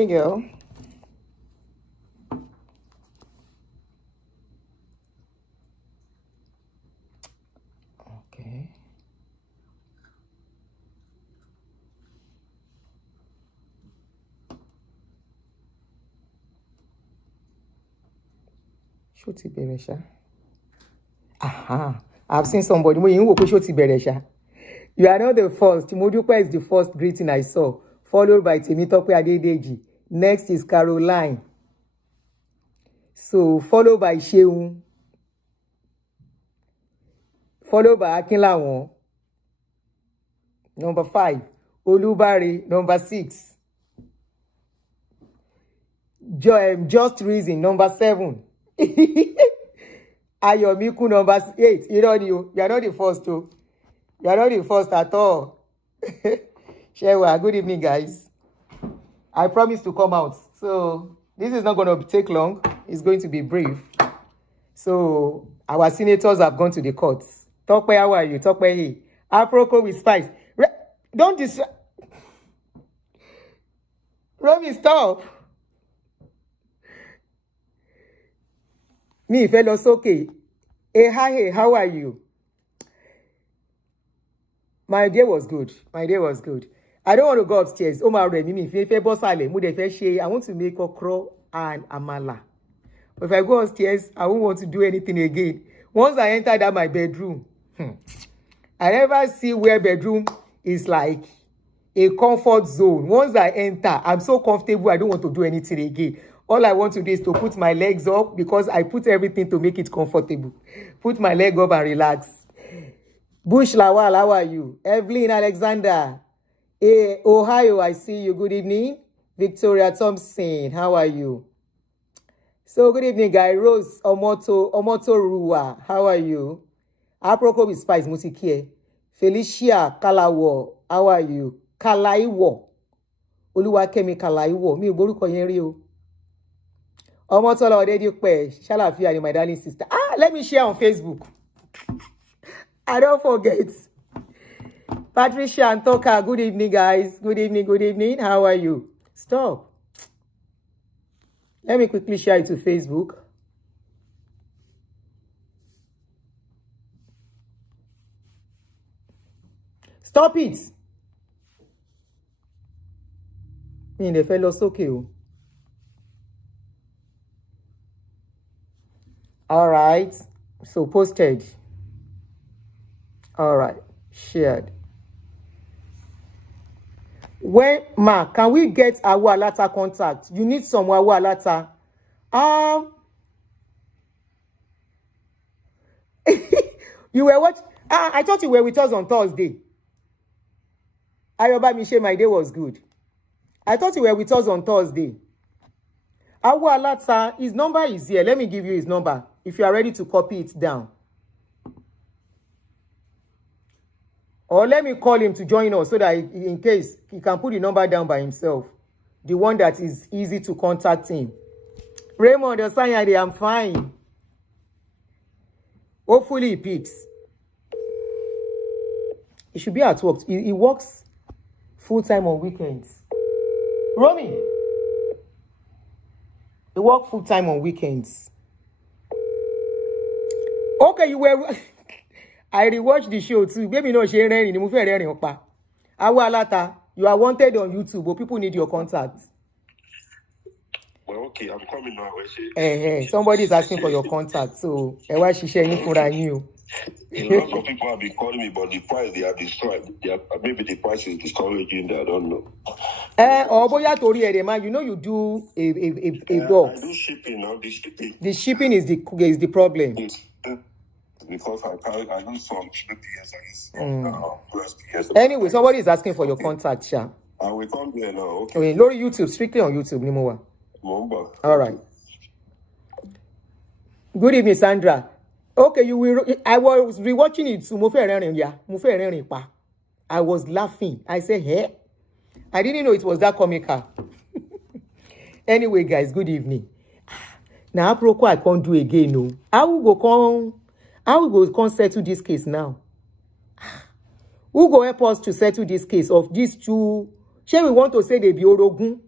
Miguel. Okay. Shoti Beresha. Aha. I've seen somebody. Shoti Beresha. You are not the first. Modupe is the first greeting I saw, followed by Temitope Adedeji. Next is Caroline. So, followed by Sheun. Followed by Akinlawon. Number 5. Olubari. Number 6. Just Reason. Number 7. Ayomiku. Number 8. You are not the first, too. You are not the first at all. Shewa, good evening, guys. I promise to come out. So, this is not going to take long. It's going to be brief. So, our senators have gone to the courts. Tokpe, how are you? Tokpe, hey. Aproko with spice. Don't distract. Romy, stop. Me, fellows, okay. Hey, hi, hey, how are you? My day was good. My day was good. I don't want to go upstairs. Oh, my Remy, I want to make okra and amala. But if I go upstairs, I won't want to do anything again. Once I enter that my bedroom, I never see where bedroom is like a comfort zone. Once I enter, I'm so comfortable, I don't want to do anything again. All I want to do is to put my legs up because I put everything to make it comfortable. Put my leg up and relax. Bush Lawal, how are you? Evelyn Alexander. Hey, Ohio, I see you. Good evening. Victoria Thompson, how are you? So, good evening, guy. Rose Omoto Ruwa, how are you? Aproko with Spice Mutikie. Felicia Kalawo, how are you? Kalaiwo. Oluwakemi Kalaiwo. Mi boruko yen ri o. Omotola Odedipe, Shalafia, my darling sister. Let me share on Facebook. I don't forget. Patricia and Toka, good evening, guys. Good evening, good evening. How are you? Stop. Let me quickly share it to Facebook. Stop it. In the fellows, okay. All right. So posted. All right. Shared. When can we get our Alata contact? You need some our Alata. You were what? I thought you were with us on Thursday. Ayoba Miche, my day was good. I thought you were with us on Thursday. Our Alata, his number is here. Let me give you his number if you are ready to copy it down. Or let me call him to join us so that in case he can put the number down by himself. The one that is easy to contact him. Raymond Osanyade, I'm fine. Hopefully he picks. He should be at work. He works full-time on weekends. Romy. He works full-time on weekends. Okay, you were... I rewatched the show too. Baby, no, she ain't you are wanted on YouTube, but people need your contact. Well, okay, I'm coming now. Somebody is asking for your contact, so why she sharing for you? A lot of people have been calling me, but the price they have destroyed. Maybe the price is discouraging. I don't know. You know you do a box. I do shipping now. The shipping is the problem. Because I do some UPS, Anyway, somebody is asking for your contact, Sha. I will come there now. Okay, Lori YouTube, strictly on YouTube, Nimowa. All right. Good evening, Sandra. Okay, you will. I was rewatching it. I was laughing. I said, "Hey," I didn't know it was that comical. Anyway, guys, good evening. Now, Aproko, I can't do again. No, I will go settle this case now. Who go help us to settle this case of these two? Shall we want to say they be orogun?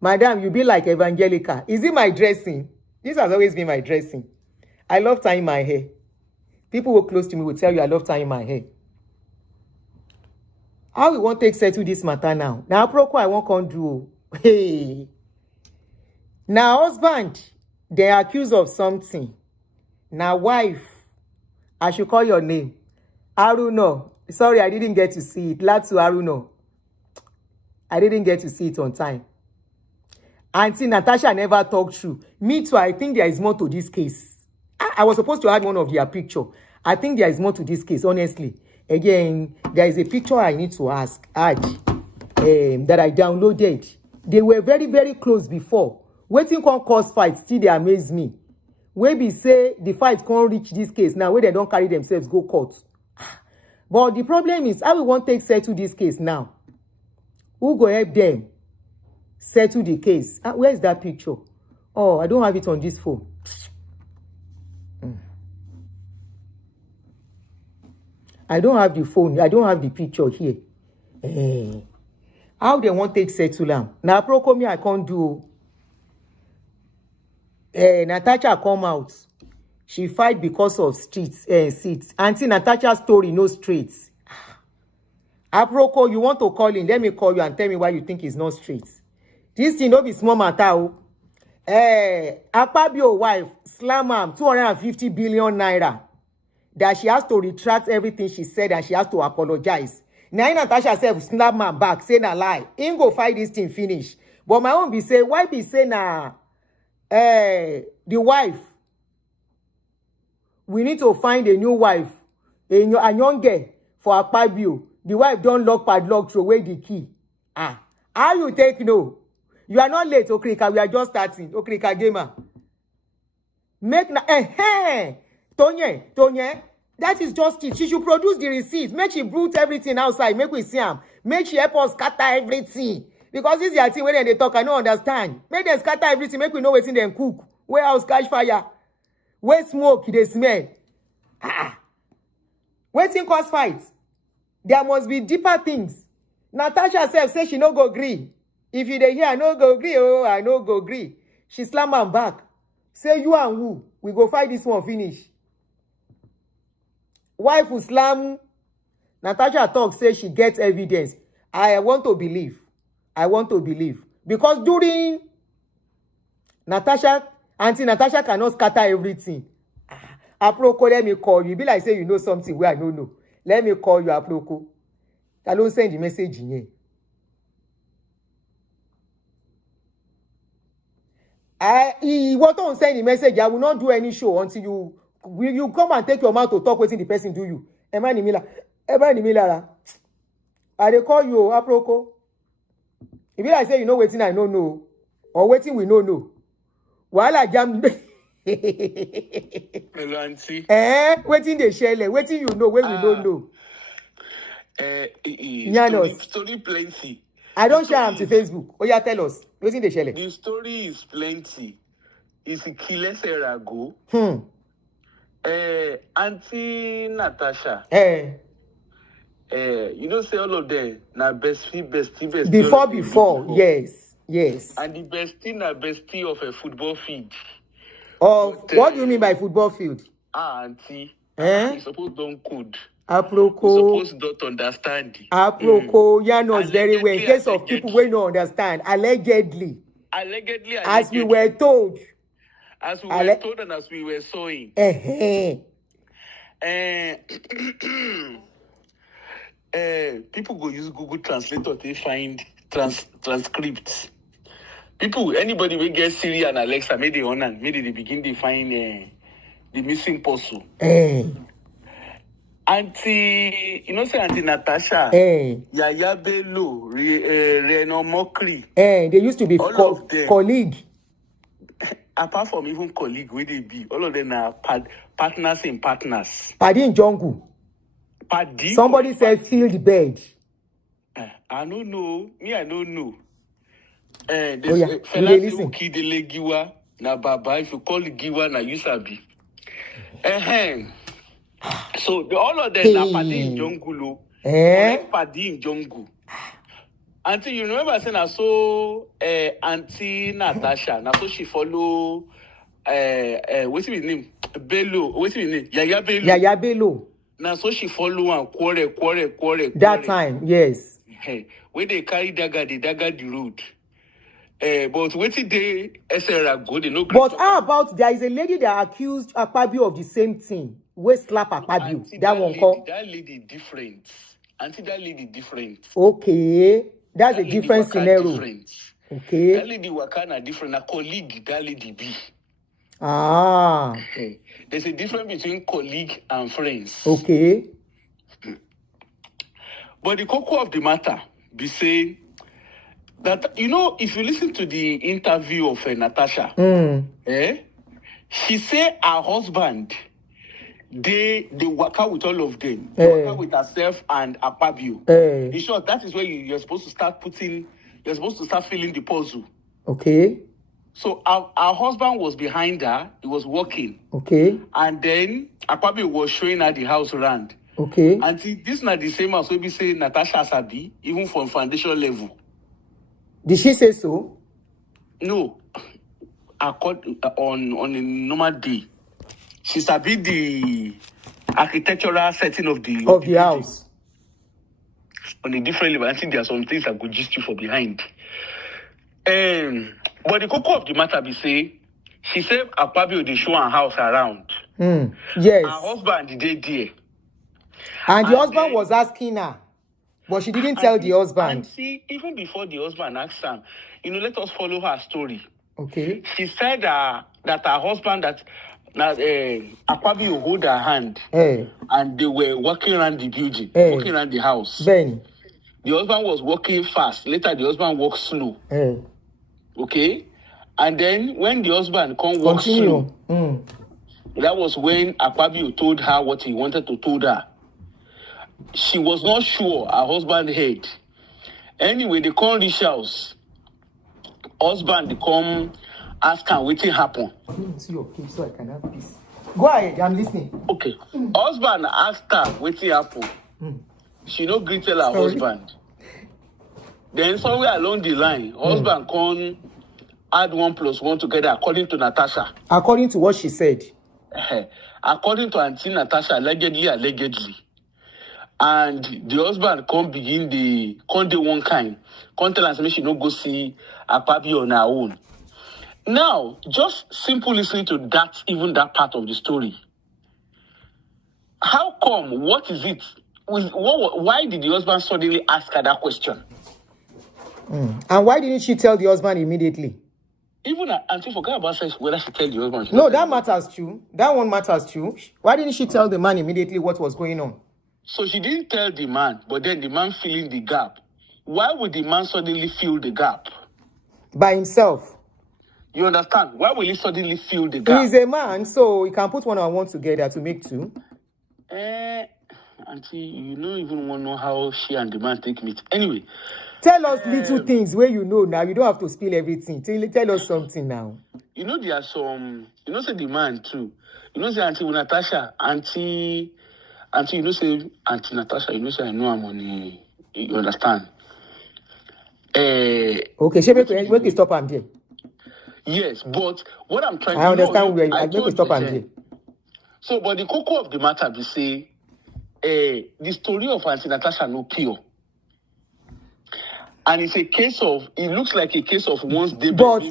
Madam, you be like Evangelica. Is it my dressing? This has always been my dressing. I love tying my hair. People who are close to me will tell you I love tying my hair. How we want to settle this matter now? Now, Proko, I won't come do. Hey. Now, husband, they are accused of something. Now, wife, I should call your name. Aruno. Sorry, I didn't get to see it. Latu Aruno. I didn't get to see it on time. Auntie Natasha never talked through. Me too, I think there is more to this case. I was supposed to add one of their picture. I think there is more to this case, honestly. Again, there is a picture I need to add that I downloaded. They were very, very close before. Waiting can cause fights, still they amaze me. When we say the fight can't reach this case, now where they don't carry themselves, go court. But the problem is, how we want to settle this case now? Who go help them settle the case? Where is that picture? Oh, I don't have it on this phone. I don't have the phone. I don't have the picture here. How they want to settle them? Now, Procomi, I can't do. Natasha come out. She fight because of seats. Auntie Natasha's story, no streets. Aproko, you want to call in? Let me call you and tell me why you think it's not straight. This thing don't be small matter. Akpabio wife slam am 250 billion naira. That she has to retract everything she said and she has to apologize. Now Natasha said snap man back, say na lie. Him go fight this thing finish. But my own be say, why be say na the wife? We need to find a new wife, a young girl for Akpabio. The wife don't lock padlock, throw away the key. How you take no? You are not late, Okrika. We are just starting. Okrika gamer. Make na Tonye, that is justice. She should produce the receipt. Make she brute everything outside. Make we see them. Make she help us scatter everything. Because this is your thing when they talk, I don't understand. Make them scatter everything. Make we know what's in them cook. Where house catch fire. Where smoke, they smell. Waiting cause fights. There must be deeper things. Natasha herself say she no go agree. If you dey hear, I no go agree. Oh, I no go agree. She slam am back. Say you and who? We go fight this one finish. Wife will slam. Natasha talk, say she gets evidence. I want to believe. I want to believe. Because during Natasha, Auntie Natasha cannot scatter everything. Aproko, let me call you. Be like say you know something where I don't know. Let me call you, Aproko. I don't send the message in here. What don't send the message? I will not do any show until you come and take your mouth to talk waiting the person do you. Emma Nimila. I dey call you, Aproko. If I say you know waiting, I don't know. Or waiting we no know. While I jam. Hello, auntie. Waiting they share, waiting you know when we don't know. Story plenty. I don't share them to Facebook. Oh yeah, tell us. Waiting they share. The story is plenty. It's a killer ago. Auntie Natasha. You know, say all of them na bestie. Before, yes. And the bestie of a football field. What do you mean by football field? Auntie. You suppose don't code. Aproko. You suppose don't understand. Aproko, you know very well. In case of people who don't understand, allegedly. As we were told. As we were told and as we were sewing. People go use Google Translator to find transcripts. Anybody will get Siri and Alexa, maybe they begin to find the missing puzzle. Auntie, you know, say Auntie Natasha, Yaya Bello, Reno Mokri. They used to be colleague. Apart from even colleague, where they be, all of them are partners in partners. Paddy in jungle. Somebody said field bed. I don't know. I don't know. Listen. Kidele Giwa, na Baba, if you call it Giwa, na Yusabi. So all of them are Paddy in jungle. Paddy in jungle. Auntie, you remember saying I saw Auntie Natasha. Now so she follow what's his name? Bello. What's his name? Yaya Bello. Yaya Bello. Now so she follow and quarrel. That time, yes. Hey, when they carry dagger, they dagger the road. But waiting they SRA go, they no. But how about there is a lady that accused Akpabio of the same thing? We slap Akpabio. That one called. That lady different. Auntie, that lady different. Okay, that's a different scenario. Different. Okay. That lady wakana different. A colleague, that lady be. Ah. There's a difference between colleague and friends. Okay. But the core of the matter be saying that, you know, if you listen to the interview of Natasha, she say her husband, they work out with all of them. They work out with herself and Akpabio. In short, that is where you're supposed to start filling the puzzle. Okay. So our husband was behind her. He was walking. Okay. And then Akpabio was showing her the house around. Okay. And see, this is not the same as we be say Natasha Sabi, even from foundation level. Did she say so? No. On a normal day, she sabi the architectural setting of the house. On a different level, I think there are some things that go gist you for behind. But the core of the matter be say, she said Akpabio they show her house around. Yes. Her husband did there. And the husband was asking her, but she didn't tell the husband. And see, even before the husband asked her, let us follow her story. Okay. She said that her husband, that Akpabio hold her hand, and they were walking around the building, walking around the house. Benny. The husband was walking fast. Later, the husband walked slow. Okay? And then when the husband walk slow, that was when Akpabio told her what he wanted to told her. She was not sure her husband heard. Anyway, they come reach house. Husband, they come ask her what happened. Let me see your case so I can have peace. Go ahead, I'm listening. Okay. Husband asked her what happened. She no gree tell her husband. Then somewhere along the line, husband come add 1 + 1 together according to Natasha. According to what she said. According to Auntie Natasha, allegedly. And the husband come begin the one kind. Come tell her she no go see Akpabio on her own. Now, just simple listening to that, even that part of the story. How come? What is it? Why did the husband suddenly ask her that question? And why didn't she tell the husband immediately? Even until forget about whether she tell the husband. No, that matters too. That one matters too. Why didn't she tell the man immediately what was going on? So she didn't tell the man, but then the man filling the gap. Why would the man suddenly fill the gap? By himself. You understand? Why will he suddenly fill the gap? He's a man, so he can put 1 and 1 together to make 2. Auntie, you don't even want to know how she and the man take meet. Anyway. Tell us little things where you know now. You don't have to spill everything. Tell us something now. There are some, say the man too. Say Auntie Natasha, Auntie, say Auntie Natasha, say I know I'm on you understand? Okay, she make you stop am there. Yes, but what I'm trying to understand where I make you stop am there. So, but the core of the matter be say, the story of Auntie Natasha no pure. And it's a case of, it looks like a case of once they but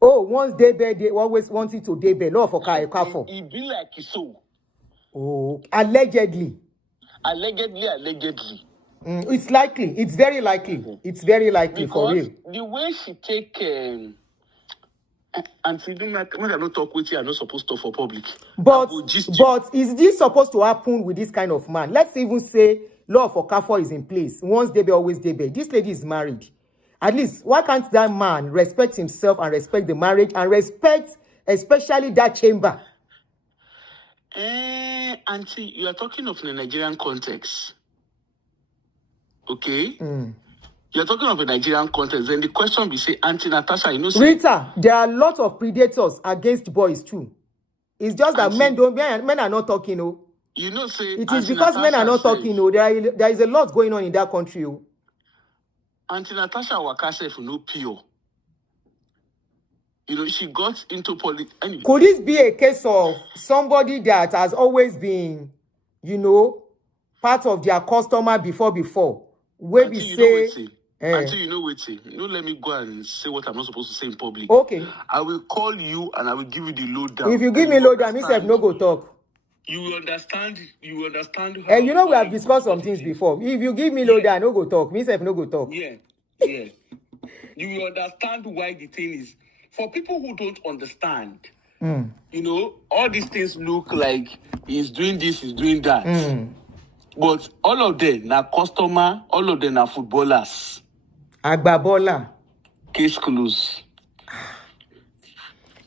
once they always wanted to debe law for Kafo. It be like so. Oh, allegedly. Allegedly. It's likely. It's very likely. It's very likely because for real. The way she take Auntie, when I don't talk with you, I'm not supposed to for public. But is this supposed to happen with this kind of man? Let's even say law for Kafo is in place. Once debe, always debe. This lady is married. At least, why can't that man respect himself and respect the marriage and respect especially that chamber? Auntie, you are talking of the Nigerian context. Okay? You're talking of a Nigerian context. Then the question be say, Auntie Natasha, Rita, there are a lot of predators against boys too. It's just that men are not talking, say it is because men are not talking, there is a lot going on in that country. Auntie Natasha Wakasef no pure. You know, she got into politics. Anyway. Could this be a case of somebody that has always been, you know, part of their customer before? Where we say, until you know what say. No, let me go and say what I'm not supposed to say in public. Okay. I will call you and I will give you the lowdown. If you give me lowdown, myself no go talk. You will understand. How and you know we have discussed some things before. If you give me lowdown, no go talk. Myself no go talk. Yeah. You will understand why the thing is. For people who don't understand, you know, all these things look like he's doing this, he's doing that. But all of them are customer, all of them are footballers. Agbabola. Case closed.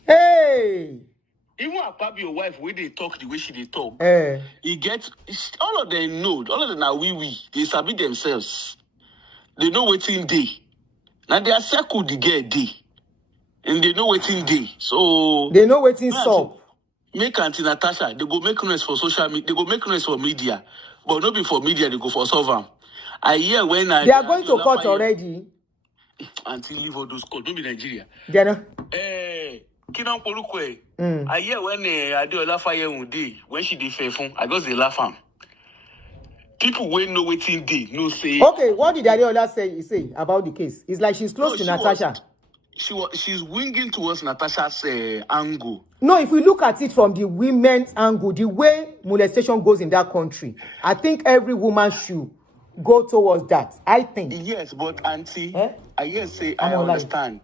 Hey! Even Akpabio wife, when they talk the way they talk, he gets, all of them know, all of them are wee. They sabi themselves. They know what's in day. Now they are circled the girl day. And they know what's in day. So they know what's in soap. Make Auntie Natasha, they go make noise for social media, they go make noise for media. But not be for media, they go for server. I hear when they are going to court already. Until leave all those courts. Don't be Nigeria. Jana. Kinan Polukwe. I hear when Adeola fire one day, when she did fair phone, I just they laugh am. People will know what in day, no say. Okay, what did Adeola say about the case? It's like she's close to Natasha. She's winging towards Natasha's angle. No, if we look at it from the women's angle, the way molestation goes in that country, I think every woman should go towards that. I think. Yes, but Auntie, I understand.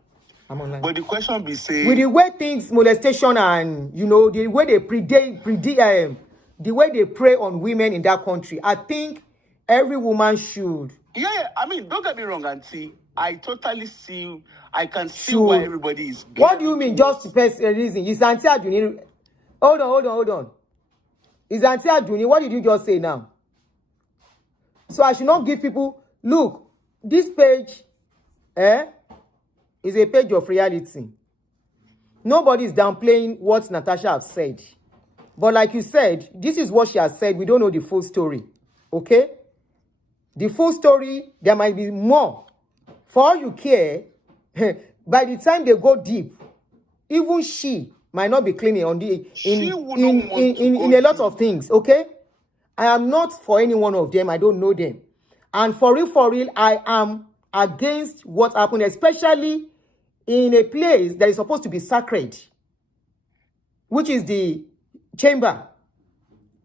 I'm online. But the question be say, with the way things molestation and you know the way they the way they prey on women in that country, I think every woman should. Yeah. I mean, don't get me wrong, Auntie. I totally see. I can see why everybody is. What do you mean? Just to pass a reason? Is Auntie Aduni? Hold on. Is Auntie Aduni? What did you just say now? So I should not give people. Look, this page, is a page of reality. Nobody is downplaying what Natasha has said, but like you said, this is what she has said. We don't know the full story. Okay, the full story. There might be more. For all you care. By the time they go deep, even she might not be cleaning on the in a lot of things. Okay, I am not for any one of them. I don't know them, and for real, I am against what happened, especially in a place that is supposed to be sacred, which is the chamber.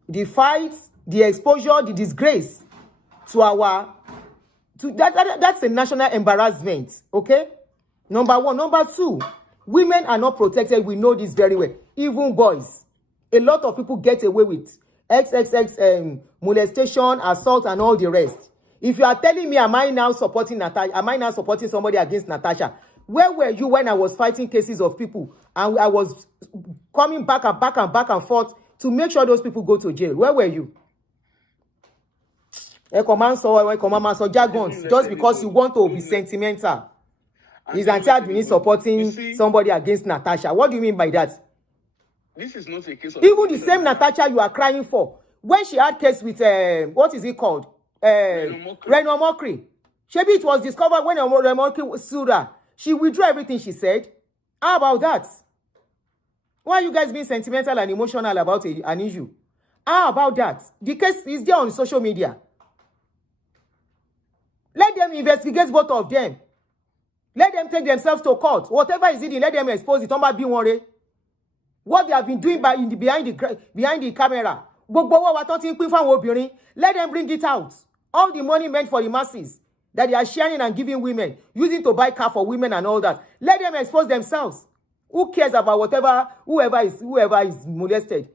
The fights, the exposure, the disgrace to our that's a national embarrassment. Okay. Number one. Number two, women are not protected. We know this very well. Even boys. A lot of people get away with XXX molestation, assault, and all the rest. If you are telling me, am I now supporting Natasha? Am I now supporting somebody against Natasha? Where were you when I was fighting cases of people and I was coming back and forth to make sure those people go to jail? Where were you? Jargons, just because you want to be sentimental. Is Auntie Aduni supporting somebody against Natasha? What do you mean by that? This is not a case of... Even the same Natasha you are crying for. When she had case with, what is it called? Reno mockery. Maybe it was discovered when Reno mockery sued her. She withdrew everything she said. How about that? Why are you guys being sentimental and emotional about an issue? How about that? The case is there on social media. Let them investigate both of them. Let them take themselves to court. Whatever is it, let them expose it. Don't be worried. What they have been doing behind the camera. Let them bring it out. All the money meant for the masses that they are sharing and giving women, using to buy car for women and all that. Let them expose themselves. Who cares about whoever is molested?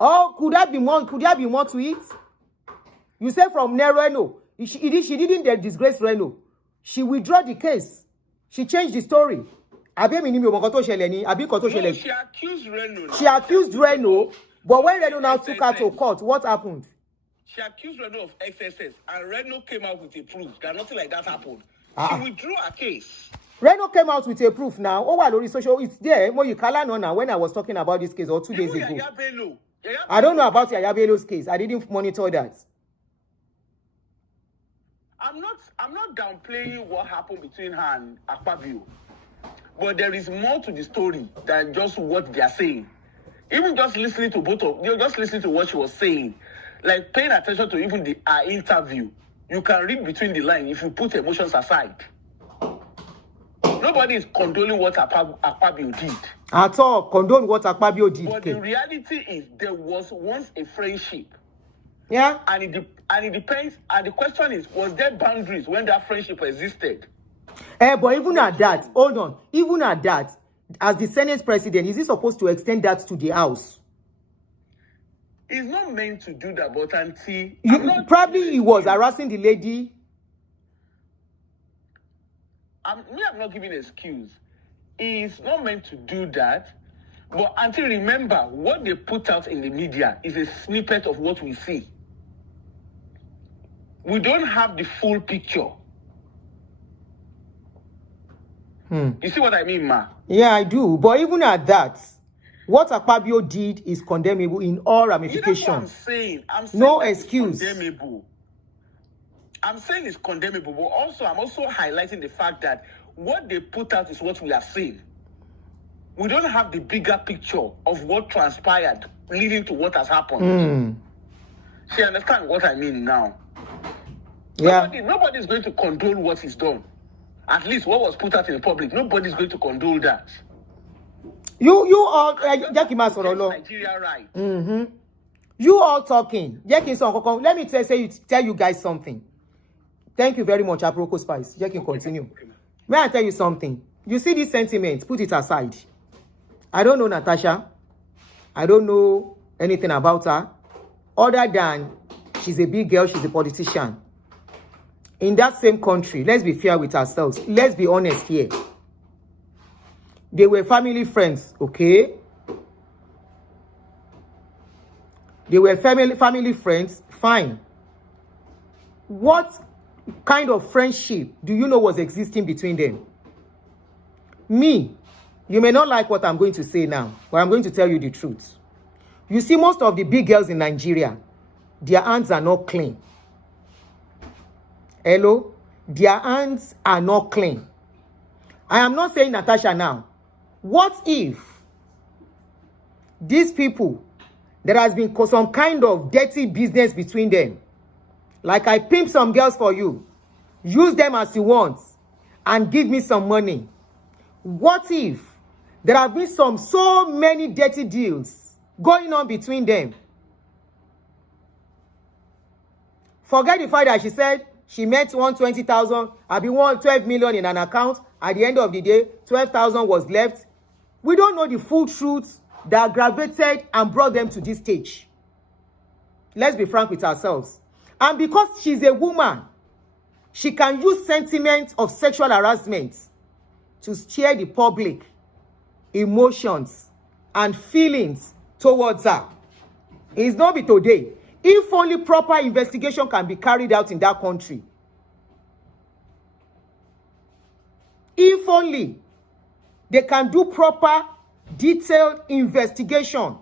Oh, could there be more to it? You say from Reno. She didn't disgrace Reno. She withdrew the case. She changed the story. No, she accused Reno. She accused Reno, but when Reno now took her to court, what happened? She accused Reno of XSS, and Reno came out with a proof that nothing like that happened. She withdrew her case. Reno came out with a proof now. Oh, well, social, it's there. Mo Yukala no now when I was talking about this case or 2 days ago. Yaya Bello. I don't know about Yaya Bello's case. I didn't monitor that. I'm not downplaying what happened between her and Akpabio. But there is more to the story than just what they are saying. Even just listening to just listening to what she was saying, like paying attention to even her interview, you can read between the lines if you put emotions aside. Nobody is condoning what Akpabio did. At all, condone what Akpabio did. But the reality is there was once a friendship. Yeah. And it depends. And the question is, was there boundaries when that friendship existed? But even at that, hold on. Even at that, as the Senate president, is he supposed to extend that to the House? He's not meant to do that, but probably he was harassing the lady. I'm not giving an excuse. He's not meant to do that. But until remember, what they put out in the media is a snippet of what we see. We don't have the full picture. You see what I mean, ma? Yeah, I do. But even at that, what Akpabio did is condemnable in all ramifications. You know what I'm saying? No excuse. Condemnable. I'm saying it's condemnable, but also I'm also highlighting the fact that what they put out is what we have seen. We don't have the bigger picture of what transpired leading to what has happened. She understands what I mean now. Yeah. Nobody is going to condone what is done. At least what was put out in the public, nobody is going to condone that. You all, Nigeria right. You all talking. Let me tell you guys something. Thank you very much, Aproko Spice. You can continue. May I tell you something? You see this sentiment, put it aside. I don't know Natasha. I don't know anything about her. Other than she's a big girl, she's a politician. In that same country, let's be fair with ourselves. Let's be honest here. They were family friends, okay? They were family friends, fine. What kind of friendship do you know was existing between them? Me, you may not like what I'm going to say now, but I'm going to tell you the truth. You see, most of the big girls in Nigeria, their hands are not clean. Hello? Their hands are not clean. I am not saying Natasha now. What if these people, there has been some kind of dirty business between them? Like I pimp some girls for you, use them as you want, and give me some money. What if there have been so many dirty deals going on between them? Forget the fact that she said she met 120,000, I be 112 million in an account. At the end of the day, 12,000 was left. We don't know the full truth that aggravated and brought them to this stage. Let's be frank with ourselves. And because she's a woman, she can use sentiments of sexual harassment to steer the public emotions and feelings towards her. It's not be today. If only proper investigation can be carried out in that country. If only they can do proper, detailed investigation.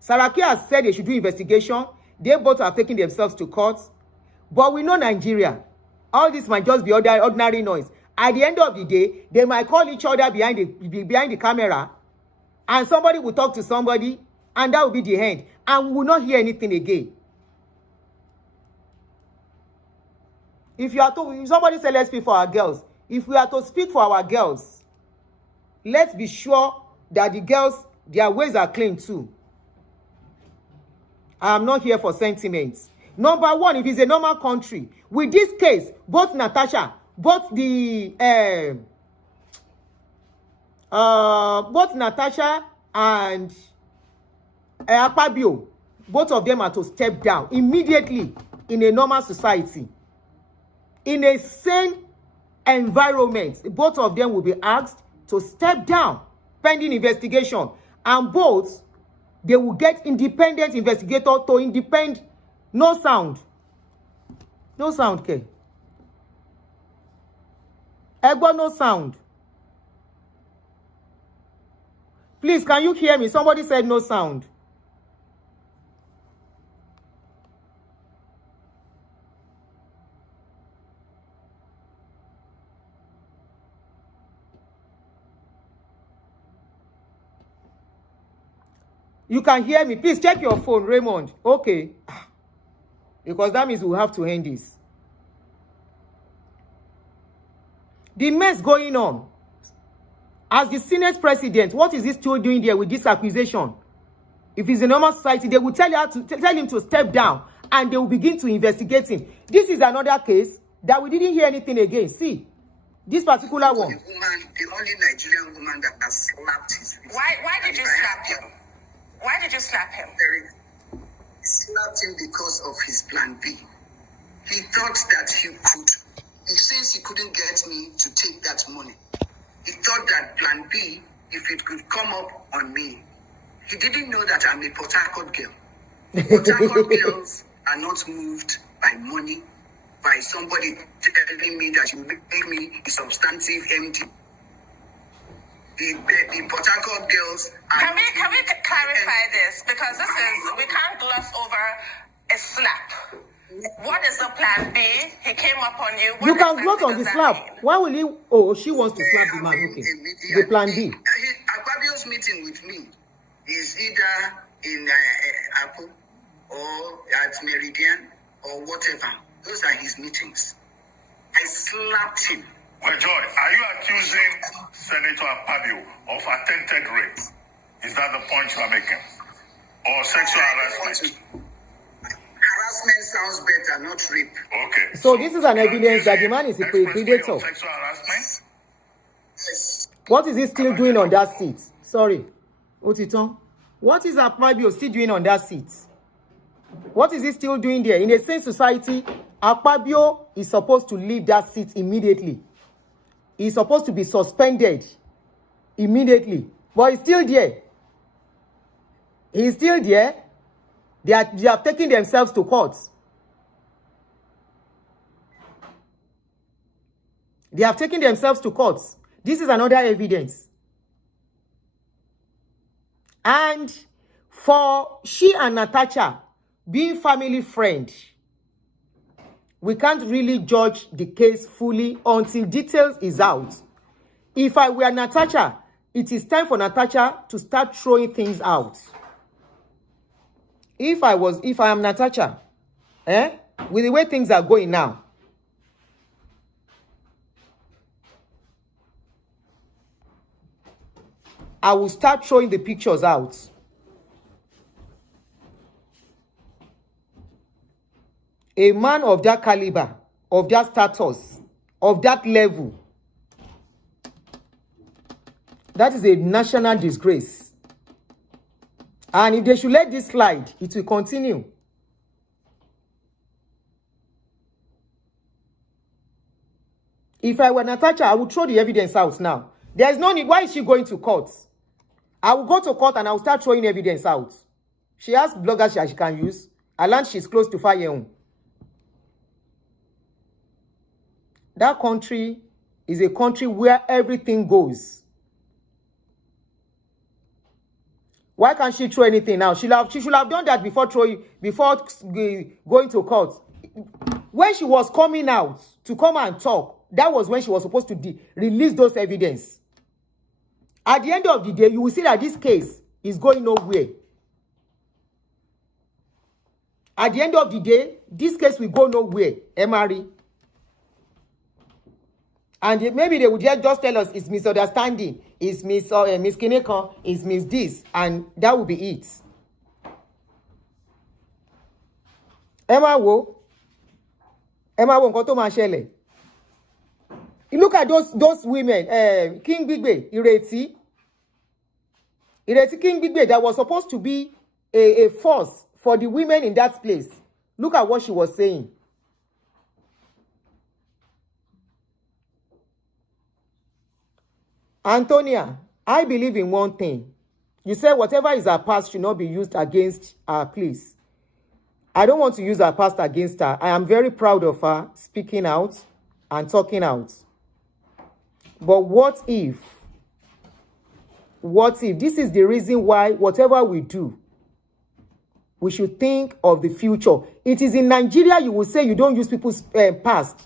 Saraki has said they should do investigation. They both are taking themselves to court. But we know Nigeria. All this might just be ordinary noise. At the end of the day, they might call each other behind the camera, and somebody will talk to somebody, and that will be the end. And we will not hear anything again. If somebody say let's speak for our girls, if we are to speak for our girls, let's be sure that the girls, their ways are clean too. I am not here for sentiments. Number one, if it's a normal country, with this case, both Natasha, both Natasha and Akpabio, both of them are to step down immediately in a normal society. In a sane environment, both of them will be asked to step down pending investigation, and both they will get independent investigator to independ. No sound okay. Egbo, no sound. Please, can you hear me? Somebody said no sound. You can hear me. Please check your phone, Raymond. Okay. Because that means we'll have to end this. The mess going on. As the Senate president, what is he still doing there with this accusation? If he's a normal society, they will tell him to step down and they will begin to investigate him. This is another case that we didn't hear anything again. See, this particular one. The only Nigerian woman that has slapped his wrist. Why did you slap him? Why did you slap him? He slapped him because of his plan B. He thought that he could, since he couldn't get me to take that money, he thought that plan B, if it could come up on me. He didn't know that I'm a Port Harcourt girl. Port Harcourt girls are not moved by money, by somebody telling me that you make me a substantive MD. The Port Harcourt girls are Can we clarify this? Because we can't gloss over a slap. What is the plan B? He came up on you. You can gloss on the slap. Why will he? Oh, she wants to slap the man. Okay. The plan B. Akpabio's meeting with me is either in Apple or at Meridian or whatever. Those are his meetings. I slapped him. Well, Joy, are you accusing Senator Akpabio of attempted rape? Is that the point you are making? Or sexual harassment? Harassment sounds better, not rape. Okay. So this is an evidence that the man is a predator. Sexual harassment? Yes. What is he still doing on that seat? Sorry. Otiton. What is Akpabio still doing on that seat? What is he still doing there? In a sane society, Akpabio is supposed to leave that seat immediately. He's supposed to be suspended immediately. But he's still there. He's still there. They have taken themselves to court. They have taken themselves to court. This is another evidence. And for she and Natasha being family friend, we can't really judge the case fully until details is out. If I were Natasha, it is time for Natasha to start throwing things out. If I am Natasha, with the way things are going now, I will start throwing the pictures out. A man of that caliber, of that status, of that level, that is a national disgrace. And if they should let this slide, it will continue. If I were Natasha, I would throw the evidence out now. There is no need. Why is she going to court? I will go to court and I will start throwing evidence out. She has bloggers she can use. I learned she's close to fire. That country is a country where everything goes. Why can't she throw anything now? She should have done that before going to court. When she was coming out to come and talk, that was when she was supposed to release those evidence. At the end of the day, you will see that this case is going nowhere. At the end of the day, this case will go nowhere, Emery. And maybe they would just tell us it's misunderstanding, it's Miss Kineko, it's Miss this, and that will be it. Emma wo nǹkan tó máa ṣẹlẹ̀. You look at those women, King Bigbe, Ireti King Bigbe, that was supposed to be a force for the women in that place. Look at what she was saying. Antonia, I believe in one thing. You said whatever is our past should not be used against her, please. I don't want to use her past against her. I am very proud of her speaking out and talking out. But what if this is the reason why whatever we do, we should think of the future. It is in Nigeria you will say you don't use people's past.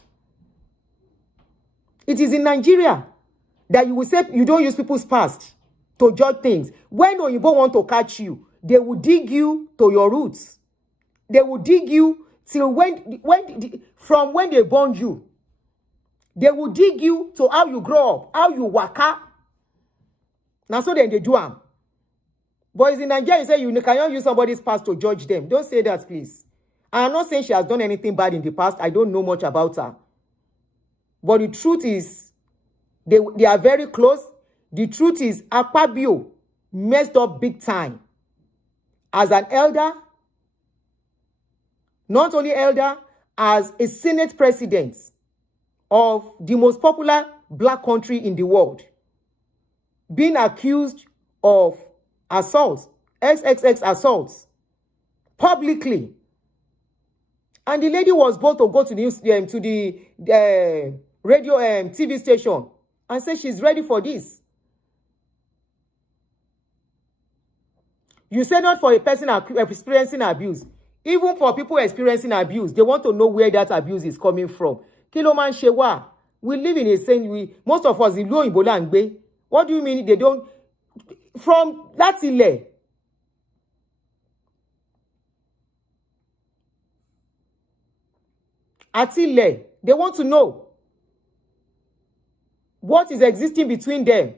It is in Nigeria that you will say you don't use people's past to judge things. When Oyinbo want to catch you, they will dig you to your roots. They will dig you till from when they born you. They will dig you to how you grow up, how you waka. Now so then they do them. Boys in Nigeria, you say you cannot use somebody's past to judge them. Don't say that, please. I'm not saying she has done anything bad in the past. I don't know much about her. But the truth is, they are very close. The truth is, Akpabio messed up big time. As an elder, not only elder, as a Senate president of the most popular black country in the world, being accused of assault, XXX assaults, publicly. And the lady was bold to go to the radio TV station and say she's ready for this. You say not for a person experiencing abuse. Even for people experiencing abuse, they want to know where that abuse is coming from. Kilo man shewa. We live in a sense, most of us, what do you mean they don't? From that ile. Atile, they want to know what is existing between them.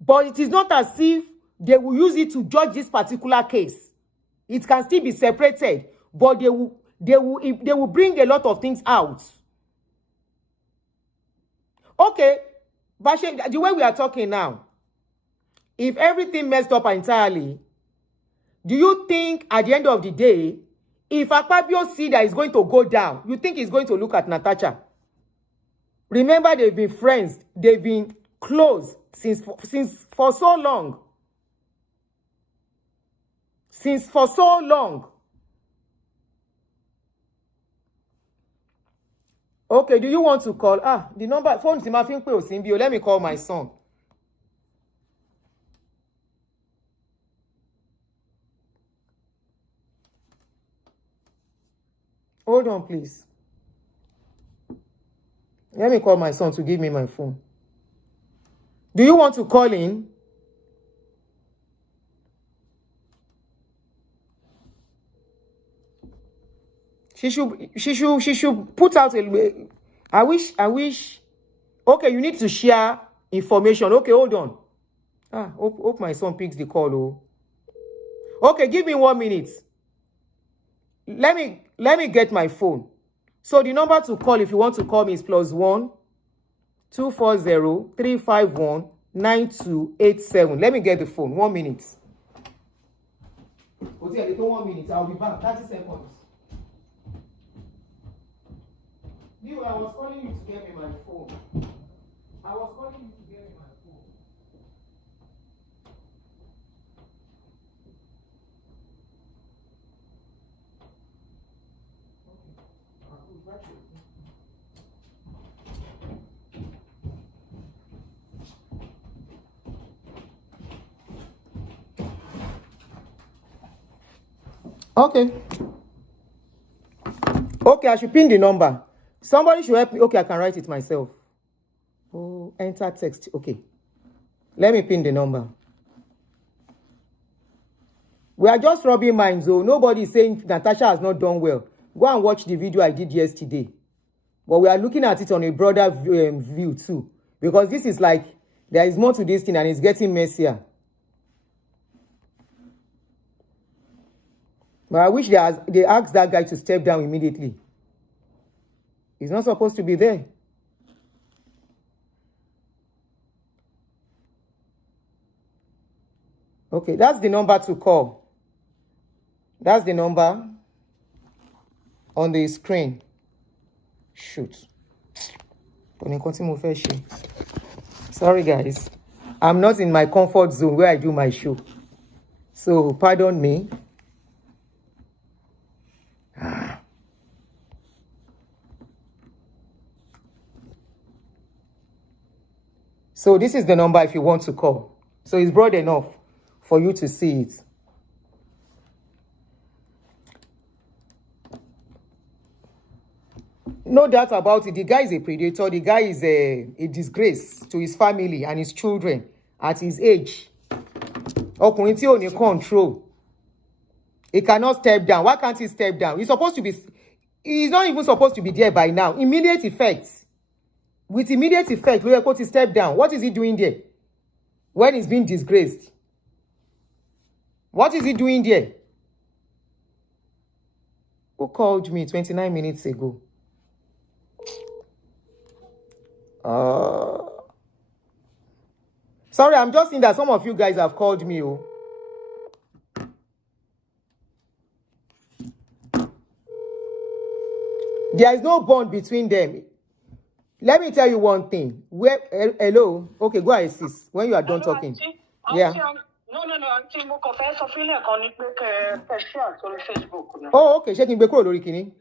But it is not as if they will use it to judge this particular case. It can still be separated, but they will bring a lot of things out. Okay, but the way we are talking now, if everything messed up entirely, do you think at the end of the day, if Akpabio see that it's going to go down, you think he's going to look at Natasha? Remember, they've been friends. They've been close since for so long. Since for so long. Okay, do you want to call? The number, phone is my phone. Let me call my son. Hold on, please. Let me call my son to give me my phone. Do you want to call in? She should put out a. I wish. Okay, you need to share information. Okay, hold on. Hope my son picks the call. Okay, give me 1 minute. Let me get my phone. So the number to call if you want to call me is +1 240 351 9287. Let me get the phone. 1 minute. Okay, 1 minute. I'll be back. 30 seconds. I was calling you to get me my phone. I was calling you to get me my phone. Okay. Okay, I should pin the number. Somebody should help me. Okay, I can write it myself. Oh, enter text. Okay. Let me pin the number. We are just rubbing minds, though. Nobody is saying Natasha has not done well. Go and watch the video I did yesterday. But we are looking at it on a broader view, too. Because this is like, there is more to this thing and it's getting messier. But I wish they asked that guy to step down immediately. He's not supposed to be there. Okay, that's the number to call. That's the number on the screen. Shoot. Sorry, guys. I'm not in my comfort zone where I do my show. So, pardon me. So this is the number if you want to call. So it's broad enough for you to see it. No doubt about it. The guy is a predator. The guy is a disgrace to his family and his children at his age. Ọkùnrin tí ò ní control. He cannot step down. Why can't he step down? He's not even supposed to be there by now. Immediate effects. With immediate effect, we are going to step down. What is he doing there? When he's being disgraced? What is he doing there? Who called me 29 minutes ago? Sorry, I'm just seeing that some of you guys have called me. Oh. There is no bond between them. Let me tell you one thing. Hello? Okay, go ahead, sis. When you are done talking. Yeah. No. Auntie, mo kàn fẹ́ sọ fún ilé ẹ̀kan ní pé kẹ́ ẹ share sórí Facebook. Oh, okay. Ṣé kí n gbé kúrò lórí kíní?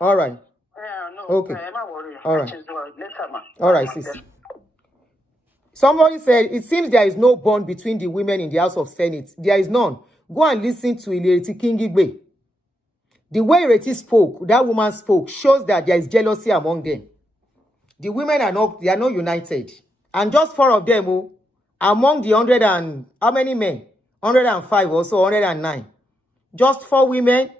All right. No. Okay. Má worry. All right. Later, ma. All right, sis. Somebody said, it seems there is no bond between the women in the House of Senate. There is none. Go and listen to Ilereti Kingigbe. The way Ireti spoke, that woman spoke, shows that there is jealousy among them. The women are not united. And just 4 of them, among the 100 and, how many men? 105 or so, 109. Just 4 women.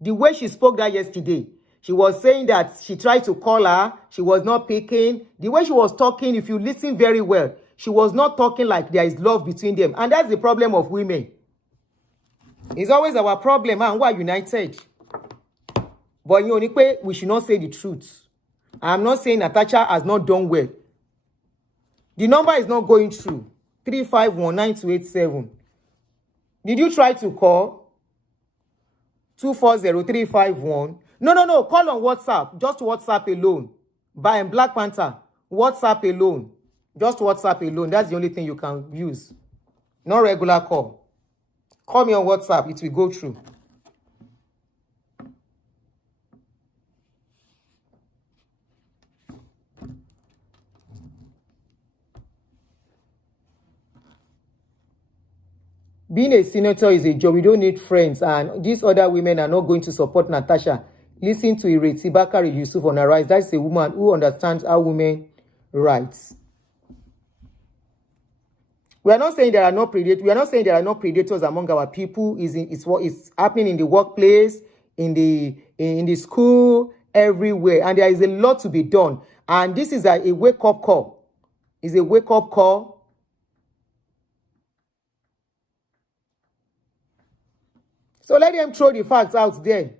The way she spoke that yesterday, she was saying that she tried to call her, she was not picking. The way she was talking, if you listen very well, she was not talking like there is love between them. And that's the problem of women. It's always our problem, and we're united. But you know, we should not say the truth. I'm not saying Natasha has not done well. The number is not going through. 3519287. Did you try to call? 240351. No. Call on WhatsApp. Just WhatsApp alone. By Black Panther. WhatsApp alone. Just WhatsApp alone. That's the only thing you can use. No regular call. Call me on WhatsApp. It will go through. Being a senator is a job. We don't need friends. And these other women are not going to support Natasha. Listen to Ireti Bakari Yusuf on her rights. That's a woman who understands how women rights. We are not saying there are no predators. We are not saying there are no predators among our people. It's what is happening in the workplace, in the school, everywhere. And there is a lot to be done. And this is a wake-up call. It's a wake-up call. So let them throw the facts out there.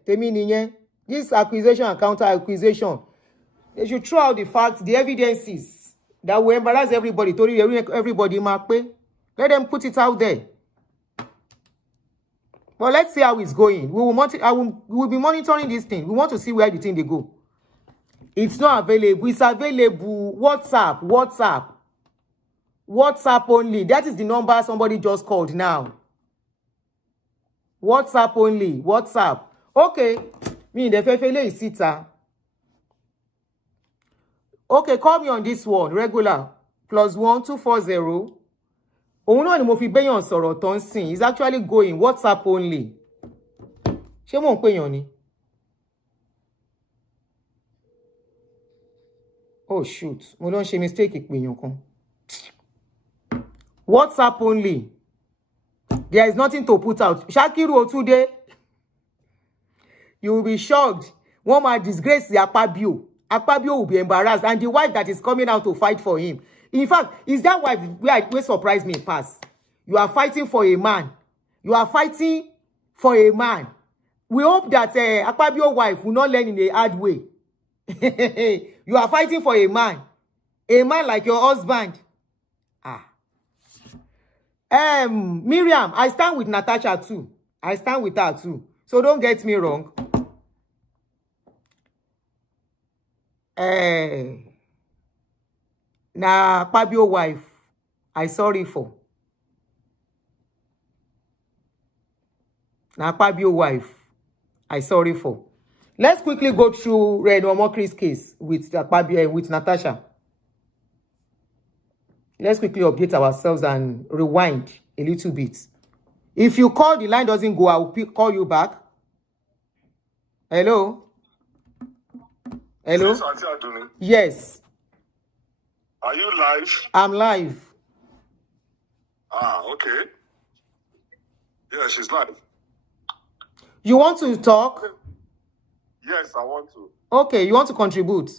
This accusation and counter-accusation. They should throw out the facts, the evidences that will embarrass everybody. Everybody, let them put it out there. But let's see how it's going. We will be monitoring this thing. We want to see where the thing they go. It's not available. It's available. WhatsApp only. That is the number somebody just called now. WhatsApp only. WhatsApp. Okay. Me the fefele is sita. Okay, call me on this one. Regular. +1 240. Òun náà ni mo fi béèyàn sọ̀rọ̀ tó ń sìn. It's actually going. WhatsApp only. Ṣé mò ń péyàn ni? Oh shoot. Mo lọ ń ṣe mistake ìpèyàn kan. WhatsApp only. There is nothing to put out. Shakiru Otude, you will be shocked. One man disgrace Akpabio. Akpabio will be embarrassed. And the wife that is coming out to fight for him. In fact, is that wife where surprise me pass? You are fighting for a man. You are fighting for a man. We hope that Akpabio wife will not learn in a hard way. You are fighting for a man. A man like your husband. Miriam, I stand with Natasha too. I stand with her too. So don't get me wrong. Now, Akpabio wife, I sorry for. Now, Akpabio wife, I sorry for. Let's quickly go through Reno Mokri's case with Akpabio with Natasha. Let's quickly update ourselves and rewind a little bit. If you call, the line doesn't go, I will call you back. Hello? Hello? Yes. Are you live? I'm live. Okay. Yeah, she's live. You want to talk? Yes, I want to. Okay, you want to contribute?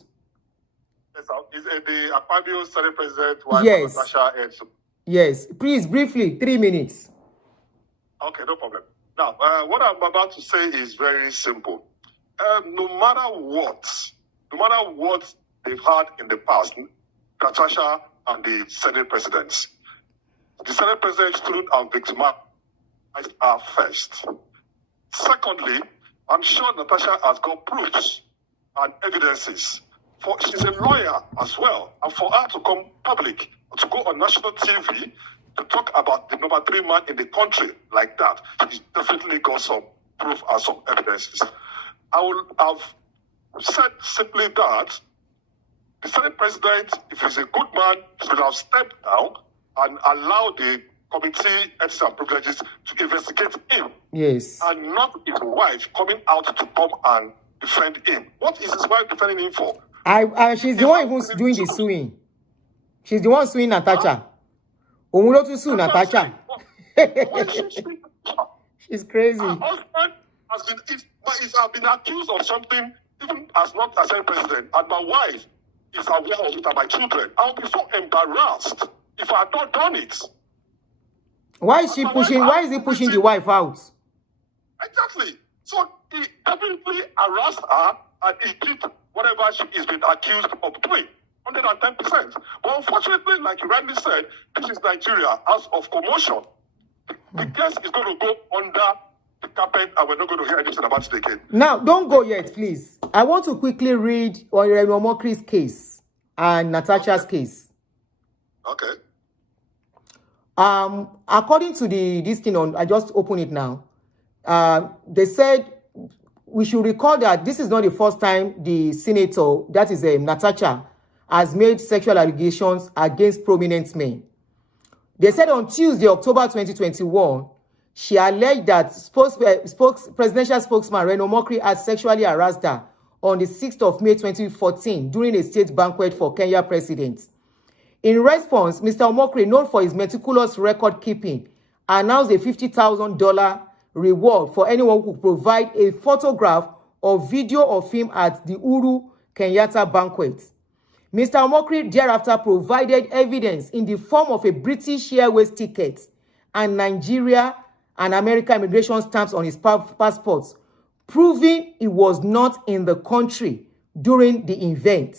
Yes, is the Akpabio Senate President wife Yes. Natasha Edson? Yes. Please, briefly, 3 minutes. Okay, no problem. Now, what I'm about to say is very simple. No matter what they've had in the past, Natasha and the Senate presidents, the Senate president shouldn't have victimized her first. Secondly, I'm sure Natasha has got proofs and evidences. She's a lawyer as well, and for her to come public, to go on national TV to talk about the number 3 man in the country like that, she's definitely got some proof and some evidences. I would have said simply that the Senate president, if he's a good man, should have stepped down and allowed the committee ethics and privileges to investigate him. Yes. And not his wife coming out to come and defend him. What is his wife defending him for? She's the one even doing the suing. She's the one suing Natasha. Òun ló tún sue Natasha. She's crazy. Her husband has been accused of something, even as not as a president, and my wife is aware of it and my children. I'll be so embarrassed if I had not done it. Why is he pushing the wife out? Exactly. So he definitely harassed her and he did whatever she is being accused of doing. 110%. But unfortunately, like you rightly said, this is Nigeria, house of commotion. The case is going to go under the carpet and we're not going to hear anything about it again. Now, don't go yet, please. I want to quickly read on Reno Mokri's case and Natasha's case. Okay. According to this thing on, I just open it now. They said we should recall that this is not the first time the senator, that is Natasha, has made sexual allegations against prominent men. They said on Tuesday, October 2021, she alleged that presidential spokesman Reno Mokri had sexually harassed her on the 6th of May 2014 during a state banquet for Kenya president. In response, Mr. Omokri, known for his meticulous record keeping, announced a $50,000 reward for anyone who could provide a photograph or video of him at the Uhuru Kenyatta banquet. Mr. Omokri thereafter provided evidence in the form of a British Airways ticket and Nigeria and American immigration stamps on his passports, proving he was not in the country during the event.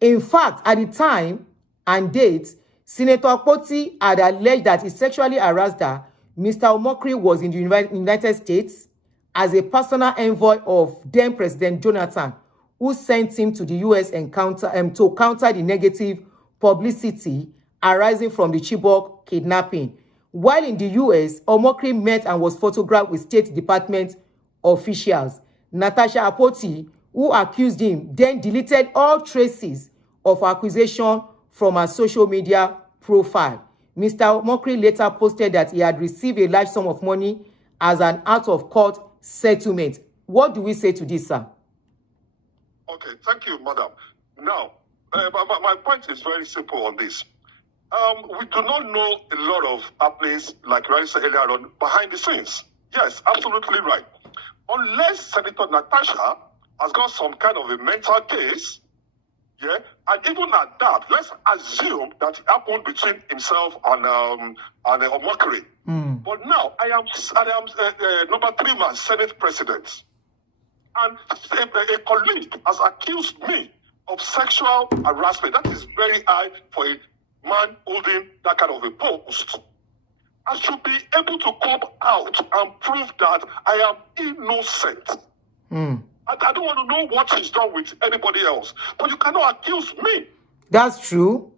In fact, at the time and date, Senator Akpoti had alleged that he sexually harassed her. Mr. Omokri was in the United States as a personal envoy of then President Jonathan, who sent him to the U.S. to counter the negative publicity arising from the Chibok kidnapping. While in the U.S., Omokri met and was photographed with State Department officials. Natasha Akpoti, who accused him, then deleted all traces of accusation from her social media profile. Mr. Omokri later posted that he had received a large sum of money as an out-of-court settlement. What do we say to this, sir? Okay, thank you, madam. Now, my point is very simple on this. We do not know a lot of happenings, like you said earlier on, behind the scenes. Yes, absolutely right. Unless Senator Natasha has got some kind of a mental case, yeah, and even at that, let's assume that it happened between himself and Omokri. But now I am number 3 man Senate president, and a colleague has accused me of sexual harassment. That is very high for a man holding that kind of a post. I should be able to come out and prove that I am innocent. I don't want to know what he's done with anybody else. But you cannot accuse me. That's true.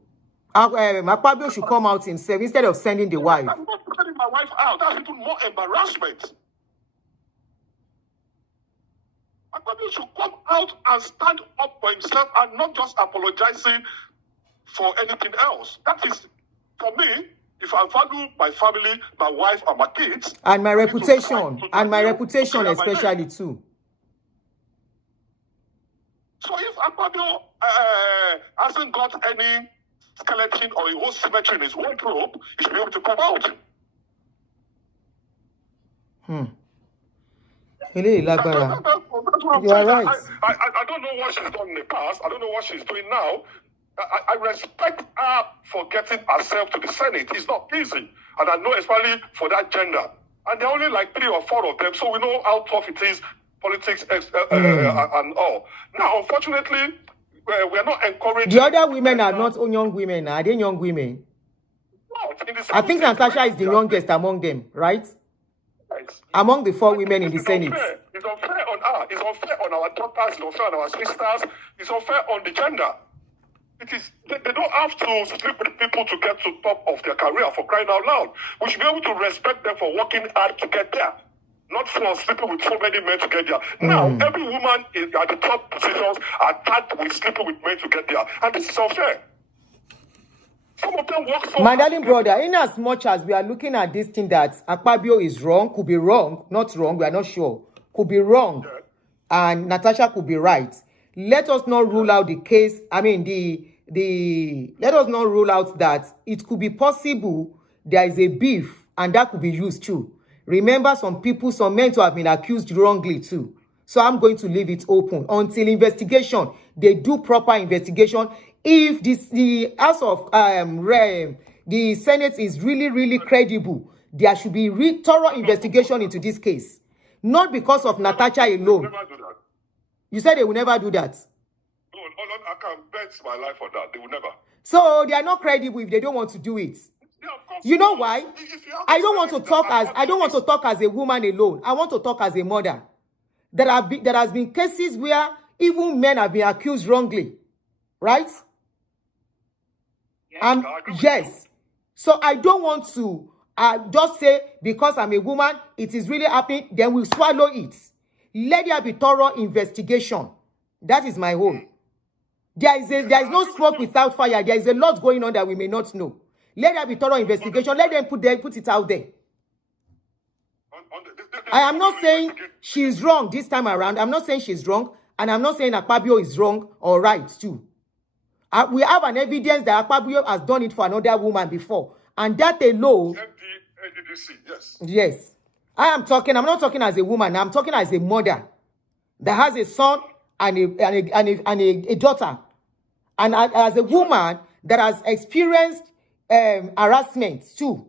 Akpabio should come out himself instead of sending the wife. I'm not sending my wife out. That's even more embarrassment. Akpabio should come out and stand up for himself and not just apologizing for anything else. That is, for me, if I value my family, my wife, and my kids, and my reputation, especially too. So if Akpabio hasn't got any skeleton or a whole symmetry in his wardrobe, he should be able to come out. Eléyìí lágbára. That's what I'm You are saying. right. I don't know what she's done in the past. I don't know what she's doing now. I respect her for getting herself to the Senate. It's not easy. And I know especially for that gender. And there are only like 3 or 4 of them. So we know how tough it is, politics and all. Now, unfortunately, we are not encouraging... The other women are not young women. Are they young women? No, I think Natasha is the youngest among them, right? Yes. Among the 4 women in the It's Senate. unfair. It's unfair on her. It's unfair on our daughters. It's unfair on our sisters. It's unfair on the gender. It is. They don't have to sleep with people to get to the top of their career, for crying out loud. We should be able to respect them for working hard to get there, not for sleeping with so many men to get there. Now, every woman at the top positions are tagged with sleeping with men to get there, and this is unfair. Some of them work so My darling brother, in as much as we are looking at this thing that Akpabio is wrong, could be wrong, not wrong, we are not sure, could be wrong, and Natasha could be right. Let us not rule out the case. I mean, let us not rule out that it could be possible there is a beef, and that could be used too. Remember, some people, some men to have been accused wrongly too. So I'm going to leave it open until investigation. They do proper investigation. If the House of the Senate is really credible, there should be thorough investigation into this case. Not because of Natasha alone. Never do that. You said they will never do that. No, I can bet my life on that. They will never. So they are not credible if they don't want to do it. Yeah, of course. You know why? If you have I don't want to Senate talk that as I don't want to talk as a woman alone. I want to talk as a mother. There has been cases where even men have been accused wrongly, right? Yes. So I don't want to just say because I'm a woman, it is really happening, then we swallow it. Let there be thorough investigation. That is my own. There is no smoke without fire. There is a lot going on that we may not know. Let there be thorough investigation. Let them put it out there. I am not saying she's wrong this time around. I'm not saying she's wrong. And I'm not saying Akpabio is wrong or right too. We have an evidence that Akpabio has done it for another woman before. And that alone... NDDC, yes. Yes. I'm not talking as a woman. I'm talking as a mother that has a son and a daughter. And as a woman that has experienced harassment too.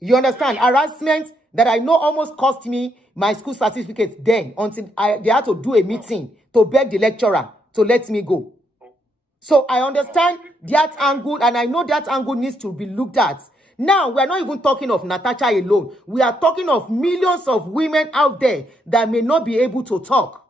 You understand? Harassment that I know almost cost me my school certificate then until they had to do a meeting to beg the lecturer to let me go. So I understand that angle, and I know that angle needs to be looked at. Now, we are not even talking of Natasha alone. We are talking of millions of women out there that may not be able to talk.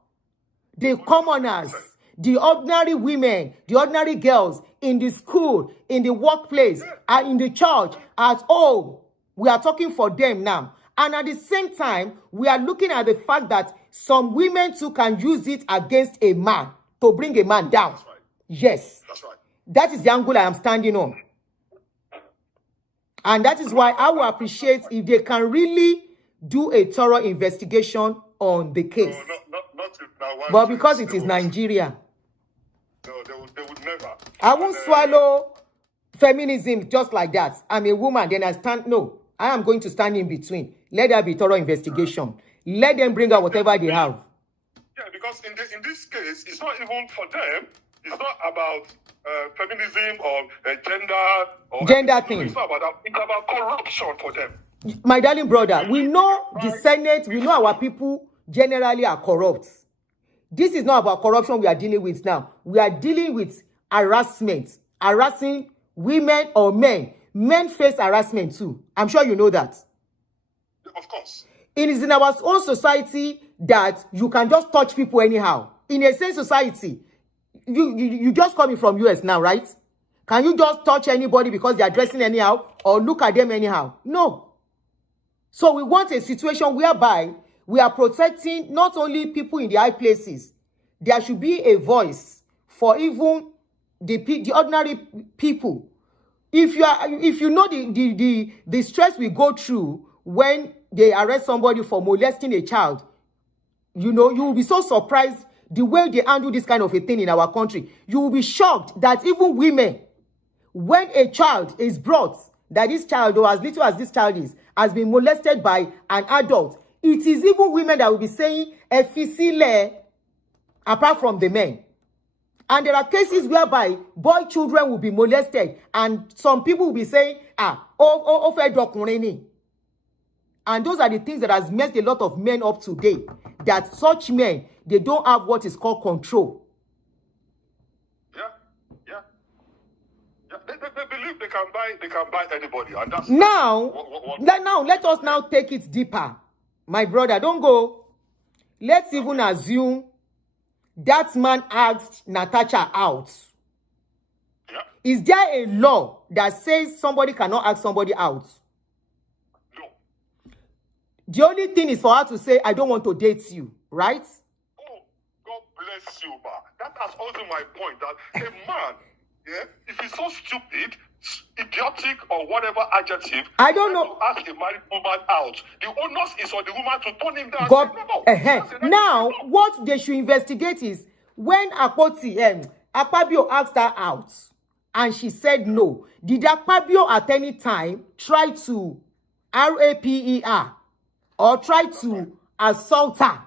The commoners, the ordinary women, the ordinary girls in the school, in the workplace, and in the church, at all. We are talking for them now. And at the same time, we are looking at the fact that some women too can use it against a man to bring a man down. That's right. Yes. That's right. That is the angle I am standing on. And that is why I will appreciate if they can really do a thorough investigation on the case. No, not if now. But because it is Nigeria. No, they would never. I won't swallow feminism just like that. I'm a woman, then I stand. No, I am going to stand in between. Let there be thorough investigation. Let them bring out whatever they have. Yeah, because in this case, it's not even for them. It's not about feminism or gender thing. It's not about that. It's about corruption for them. My darling brother, we know the Senate, we know our people generally are corrupt. This is not about corruption we are dealing with now. We are dealing with harassment. Harassing women or men. Men face harassment too. I'm sure you know that. Of course. It is in our own society that you can just touch people anyhow. In a same society, you just coming from US now, right? Can you just touch anybody because they are dressing anyhow or look at them anyhow? No. So we want a situation whereby we are protecting not only people in the high places. There should be a voice for even the ordinary people. If you know the stress we go through when they arrest somebody for molesting a child, you know, you will be so surprised the way they handle this kind of a thing in our country. You will be shocked that even women, when a child is brought that this child, or as little as this child is, has been molested by an adult, it is even women that will be saying, "Efisile," apart from the men. And there are cases whereby boy children will be molested, and some people will be saying, and those are the things that has messed a lot of men up today. That such men, they don't have what is called control. Yeah. They believe they can buy anybody, and that's now. Now let us now take it deeper, my brother. Don't go. Let's even assume that man asked Natasha out. Yeah. Is there a law that says somebody cannot ask somebody out? No. The only thing is for her to say, "I don't want to date you," right? Oh, God bless you, ma. That has also my point that a man, if he's so stupid, idiotic, or whatever adjective, I don't know. To ask a married woman out, the onus is on the woman to turn him down. God, No. now, what they should investigate is when Akpabio asked her out and she said no, did Akpabio at any time try to raper or try to assault her?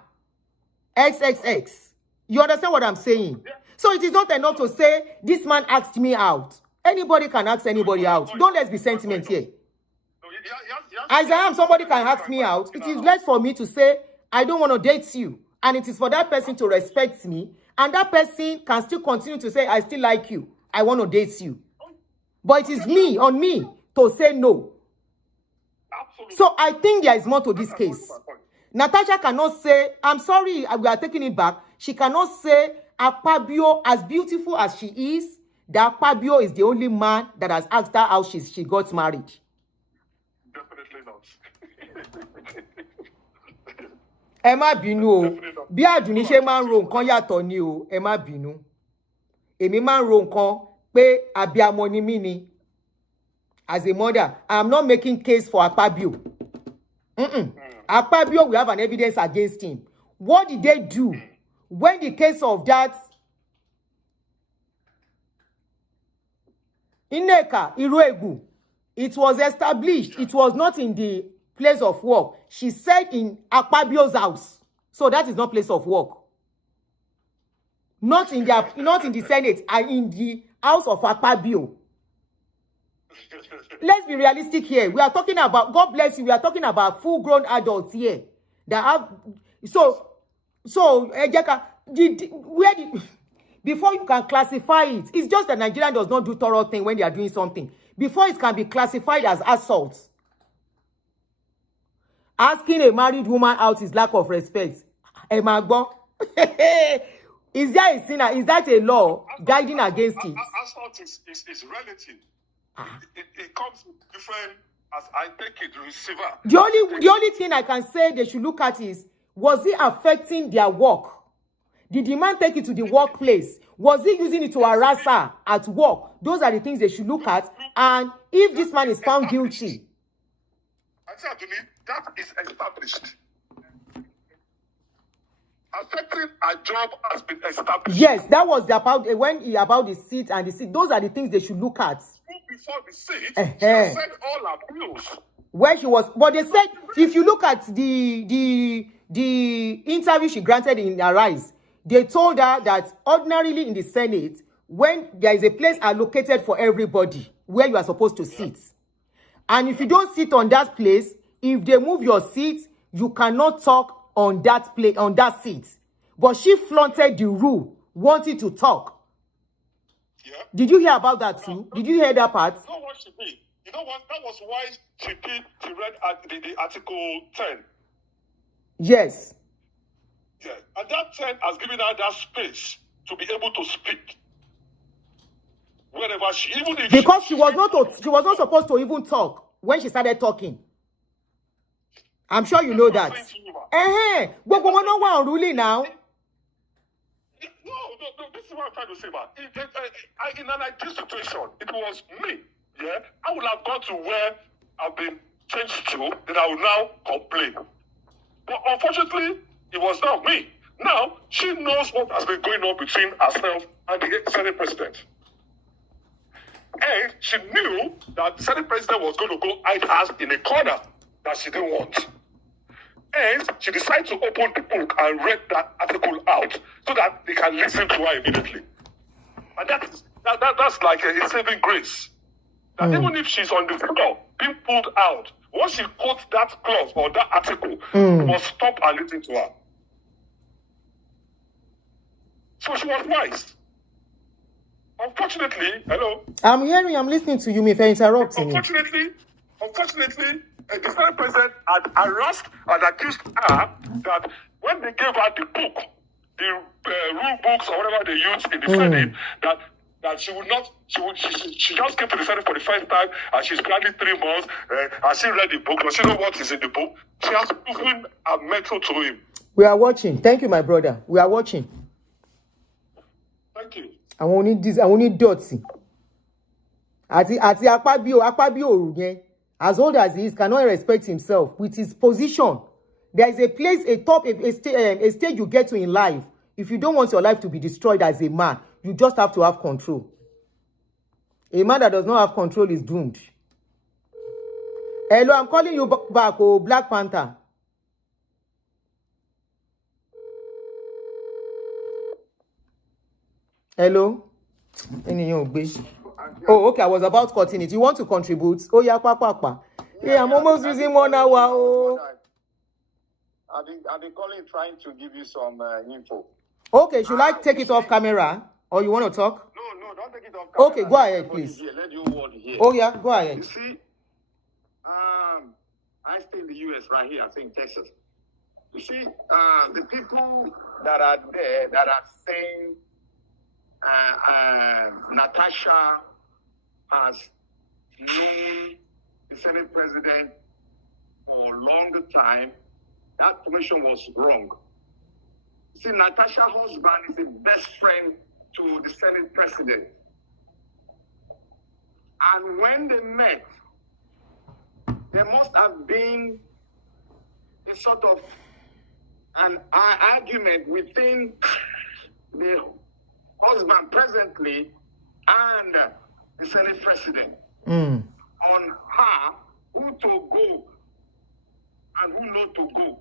XXX. You understand what I'm saying? Yeah. So it is not enough to say, "This man asked me out." Anybody can ask anybody out. Don't let's be sentiment here. As I am, somebody can ask me out. It is less for me to say, "I don't want to date you." And it is for that person to respect me. And that person can still continue to say, "I still like you. I want to date you." But it is on me to say no. Absolutely. So I think there is more to this case. Natasha cannot say, "I'm sorry, we are taking it back." She cannot say Akpabio, as beautiful as she is, that Akpabio is the only man that has asked her how she got married. Definitely not. Ẹ má bínú o. Bí Àdùnní ṣe máa ń ro nǹkan yàtọ̀ ni o. Ẹ má bínú. Èmi máa ń ro nǹkan pé abiyamọ ni mí ni. As a mother, I am not making case for Akpabio. Akpabio, we have an evidence against him. What did they do when the case of that Ineka Iruegu, it was established, it was not in the place of work. She said in Akpabio's house. So that is not place of work. Not in the Senate, and in the house of Akpabio. Let's be realistic here. We are talking about, God bless you, we are talking about full-grown adults here that have. Before you can classify it, it's just that Nigerian does not do thorough thing when they are doing something. Before it can be classified as assault, asking a married woman out is lack of respect. Emagbo. Is there a sinner? Is that a law guiding against it? Assault is relative. It comes with different, as I take it, receiver. The only thing I can say they should look at is, was it affecting their work? Did the man take it to the workplace? Was he using it to harass her at work? Those are the things they should look at. And if this man is found guilty, I tell you, that is established. Affecting a job has been established. yes, that was about the seat and the seat. Those are the things they should look at. Before the seat, she Uh-huh. said all abuse. Where she was, but they said if you look at the interview she granted in Arise, they told her that ordinarily in the Senate, when there is a place allocated for everybody where you are supposed to sit, and if you don't sit on that place, if they move your seat, you cannot talk on that place, on that seat. But she flaunted the rule, wanted to talk. Yeah. Did you hear about that too? Did you hear that part? You know what she did? You know what? That was why she read the Article 10. Yes. Yeah. And that 10 has given her that space to be able to speak. Wherever she, even if Because she was not supposed to even talk when she started talking. I'm sure you know that. But we know what unruly now. No, this is what I'm trying to say, man. In an ideal situation, it was me. Yeah, I would have gone to where I've been changed to, then I will now complain. But unfortunately, it was not me. Now, she knows what has been going on between herself and the Senate president. And she knew that the Senate president was going to go hide her in a corner that she didn't want. And she decided to open the book and read that article out so that they can listen to her immediately. And that's like a saving grace. That even if she's on the floor, being pulled out, once she quotes that clause or that article, you must stop and listen to her. So she was wise. Unfortunately, hello? I'm hearing, I'm listening to you, if I interrupt me. Unfortunately, the Senate president had harassed and accused her that when they gave her the book, the rule books or whatever they used in the Senate, that she would not, she just came to the Senate for the first time and she's planning 3 months and she read the book, but she knows what is in the book. She has proven a method to him. We are watching. Thank you, my brother. We are watching. Thank you. I want need dirty. Àti Akpabio yẹn, as old as he is, cannot respect himself with his position. There is a place, a stage you get to in life. If you don't want your life to be destroyed as a man, you just have to have control. A man that does not have control is doomed. Hello, I'm calling you back, oh Black Panther. Hello? Oh, okay, I was about cutting it. You want to contribute? Oh, yeah, papa. Yeah, I'm almost using 1 hour. Oh. I've been calling trying to give you some info. Okay, should I take it off camera? Or you want to talk? No, don't take it off camera. Okay, go ahead, please. Let you word here. Oh, yeah, go ahead. You see, I stay in the US right here, I think Texas. You see, the people that are there that are saying Natasha has known the Senate president for a longer time, that information was wrong. See, Natasha's husband is the best friend to the Senate president. And when they met, there must have been a sort of an argument within the husband presently and the Senate president on her who to go and who not to go.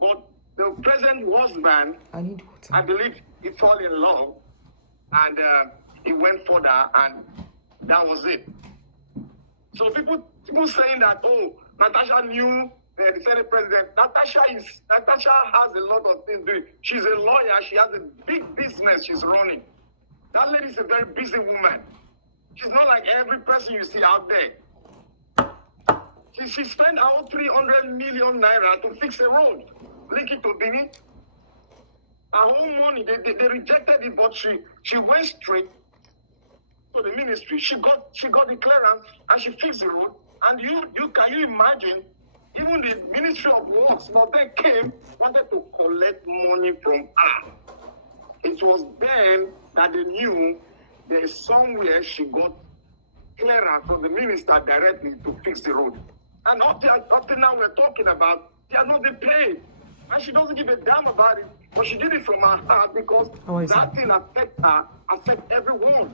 But the present husband, I believe he fell in love and he went further and that was it. So people saying that, oh, Natasha knew the Senate president. Natasha has a lot of things doing. She's a lawyer. She has a big business she's running. That lady is a very busy woman. She's not like every person you see out there. She spent out 300 million naira to fix a road, link it to Bini. Her own money, they rejected it, but she went straight to the ministry. She got the clearance and she fixed the road. And can you imagine? Even the Ministry of Works, but they wanted to collect money from her. It was then that they knew there's somewhere she got clearance from the minister directly to fix the road. And up till now we're talking about, they are not being paid. And she doesn't give a damn about it. But she did it from her heart because that thing affects her, affects everyone.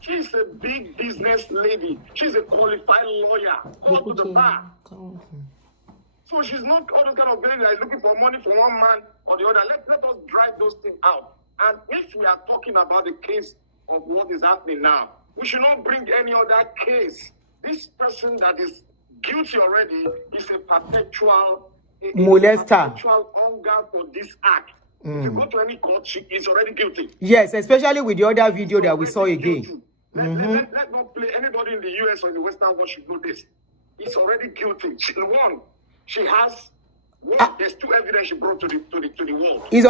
She's a big business lady. She's a qualified lawyer. Go to the bar. So she's not all those kind of lady that is looking for money from one man or the other. Let us drive those things out. And if we are talking about the case of what is happening now, we should not bring any other case. This person that is guilty already is a perpetual molester. Perpetual hunger for this act. If you go to any court, she is already guilty. Yes, especially with the other video that we saw again. Let not play anybody in the US or in the Western world should do this. He's already guilty. She has there's 2 evidence she brought to the world. He's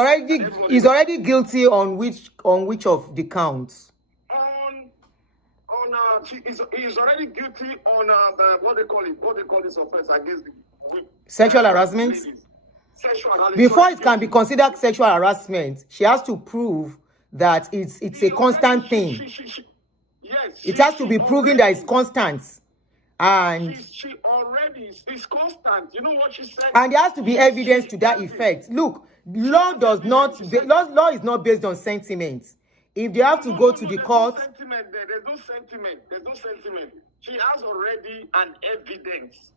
already guilty on which of the counts? He's already guilty on what they call this offense against sexual harassment. Before it can be considered sexual harassment, she has to prove that it's a constant thing. It has to be proven that it's constant. And she already is constant. You know what she said? And there has to be evidence to that effect. Look, law is not based on sentiment. if they have to go to the court. There's no sentiment. She has already an evidence.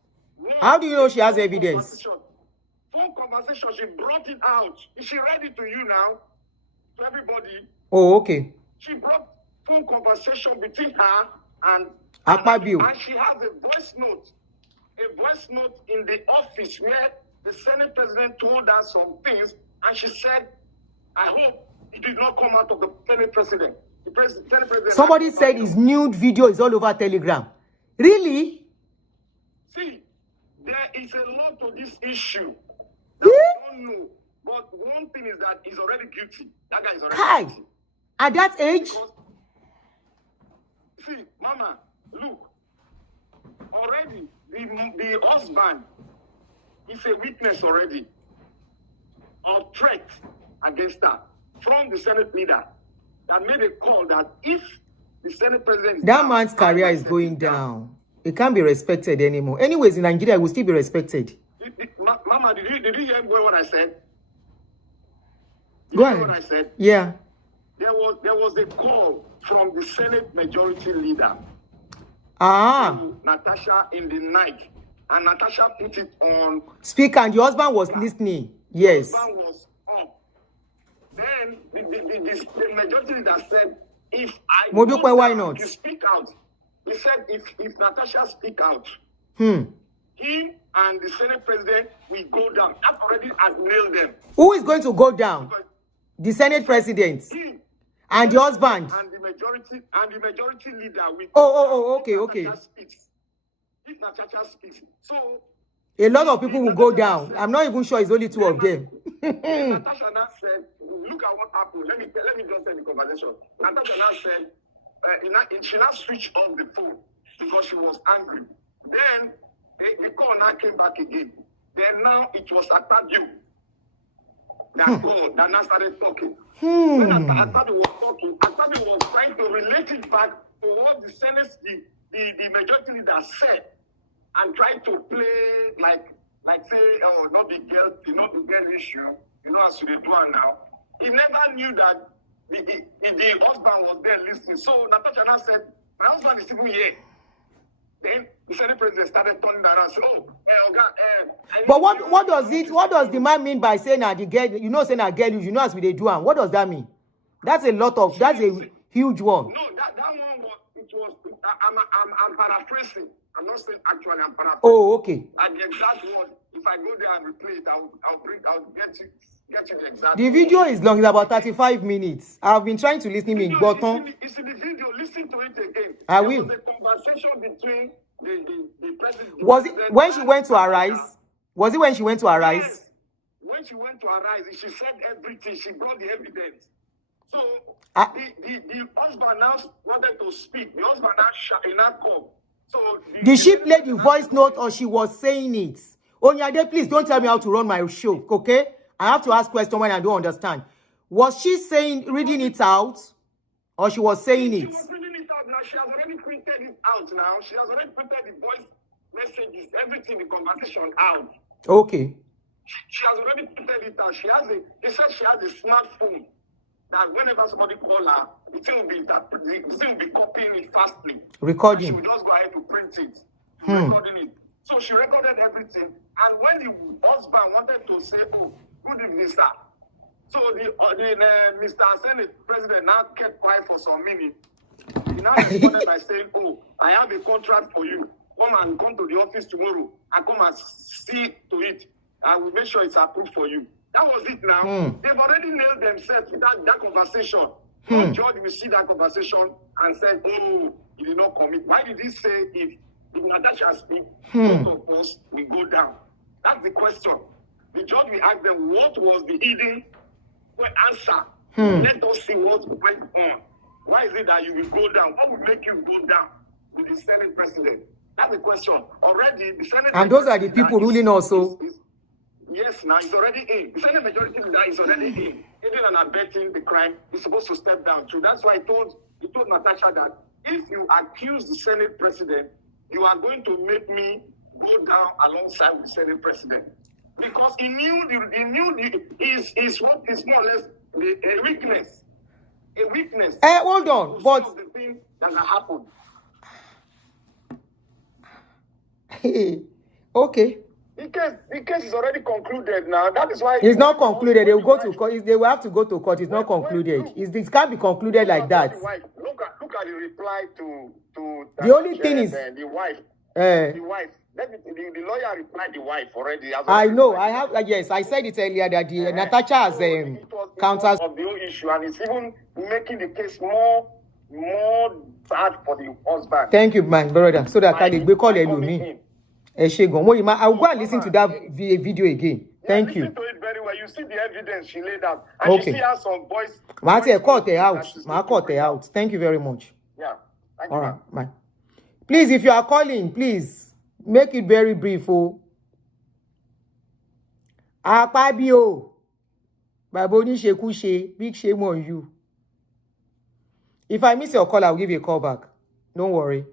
How do you know she has evidence? Phone conversation, she brought it out. Is she ready to you now? To everybody? Oh, okay. She brought phone conversation between her and Akpabio. And she has a voice note in the office where the Senate president told her some things, and she said, I hope it did not come out of the Senate president. Senate president. Somebody said his nude video is all over Telegram. Really? See, there is a lot to this issue that we don't know. But one thing is that he's already guilty. That guy is already guilty. At that age? Because, see, Mama, look, already the husband is a witness already of threat against her from the Senate leader that made a call that if the Senate president... That man's career is going down. It can't be respected anymore. Anyways, in Nigeria, it will still be respected. Mama, did you hear what I said? Go ahead. What I said? Yeah. There was a call from the Senate majority leader to Natasha in the night, and Natasha put it on speaker, and your husband was listening. Yes. The husband was up. Then the majority leader said, if I why not? You speak out. He said, if Natasha speak out, him and the Senate president will go down. I've already nailed them. Who is going to go down? Because the Senate president and the husband and the majority leader will. Okay. If Natasha speaks, so a lot of people will go down. I'm not even sure it's only two of them. Natasha now said, "Look at what happened. Let me just end the conversation." Natasha now said, she now switched off the phone because she was angry. Then the call now came back again. Then now it was Akpabio that now started talking. When Akpabio was talking, Akpabio was trying to relate it back to what the Senate, the majority leader said, and trying to play like say, oh, not the girl issue, as we do now. He never knew that the husband was there listening. So Natasha now said, my husband is even here. Then the Senate president started turning around and said, but what does the man mean by saying that the girl, saying that girl, as we they do, and what does that mean? That's a huge one. No, that one I'm paraphrasing. I'm not saying actually, I'm paraphrasing. Oh, okay. And the exact word, if I go there and replay it, I'll get you the exact The video is long, it's about 35 minutes. I've been trying to listen in bottom. It's in the video, listen to it again. I will. There was a conversation between the president. Was it when she went to Arise? Was it when she went to Arise? Yes. When she went to Arise, she said everything. She brought the evidence. So the husband now wanted to speak. The husband now called. So did she play the voice note or she was saying it? Onyade, please don't tell me how to run my show, okay? I have to ask questions when I don't understand. Was she reading it out, or she was saying it? She was reading it out now. She has already printed it out now. She has already printed the voice messages, everything, the conversation out. Okay. She has already printed it out. She said she has a smartphone that whenever somebody calls her, the thing will be copying it fastly. Recording. She will just go ahead to print it. Recording it. So she recorded everything. And when the husband wanted to say, oh, good evening, sir. So the Mr. Senate President now kept quiet for some minutes. He now responded by saying, oh, I have a contract for you. Come to the office tomorrow and come and see to it. I will make sure it's approved for you. That was it now. They've already nailed themselves with that conversation. The judge will see that conversation and said, oh, he did not commit. Why did he say if Natasha speaks, both of us will go down? That's the question. The judge will ask them, what was the hidden answer? Let us see what went on. Why is it that you will go down? What will make you go down with the Senate president? That's the question. Already, the Senate... And those are the people ruling also. Yes, now it's already in. The Senate majority leader is already in. Aiding and abetting the crime is supposed to step down too. That's why he told Natasha that if you accuse the Senate president, you are going to make me go down alongside the Senate president. Because he knew is what is more or less a weakness. a witness. Hold on, but the thing that happened. okay. The case is already concluded now. That is why It's not concluded. They will go to court. They will have to go to court. It's not concluded. It can't be concluded like that. Look at the reply to the only thing is the wife. The wife. The lawyer replied the wife already. I know. I have. Yes, I said it earlier that the Natasha has counters of the whole issue, and it's even making the case more bad for the husband. Thank you, my brother. So that we call me. I will go and listen to that video again. Thank you. Listen to it very well. You see the evidence she laid out, and okay. You see how some boys. Cut her out. Thank you very much. Yeah. All right, bye. Please, if you are calling, please make it very brief. Oh, Akpabio, Baboni Shekushe, big shame on you. If I miss your call, I'll give you a call back. Don't worry.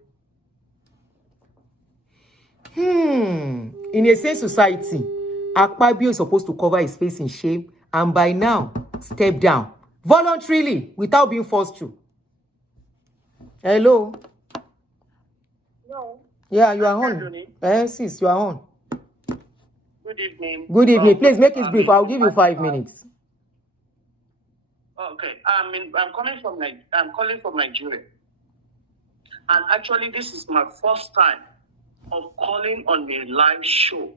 In a sane society, Akpabio is supposed to cover his face in shame and by now step down voluntarily without being forced to. Hello? No. Yeah, you are on. Sis, you are on. Good evening. Good evening. Please make it brief. I'll give you 5 minutes. Okay. I'm calling from Nigeria. And actually, this is my first time of calling on a live show.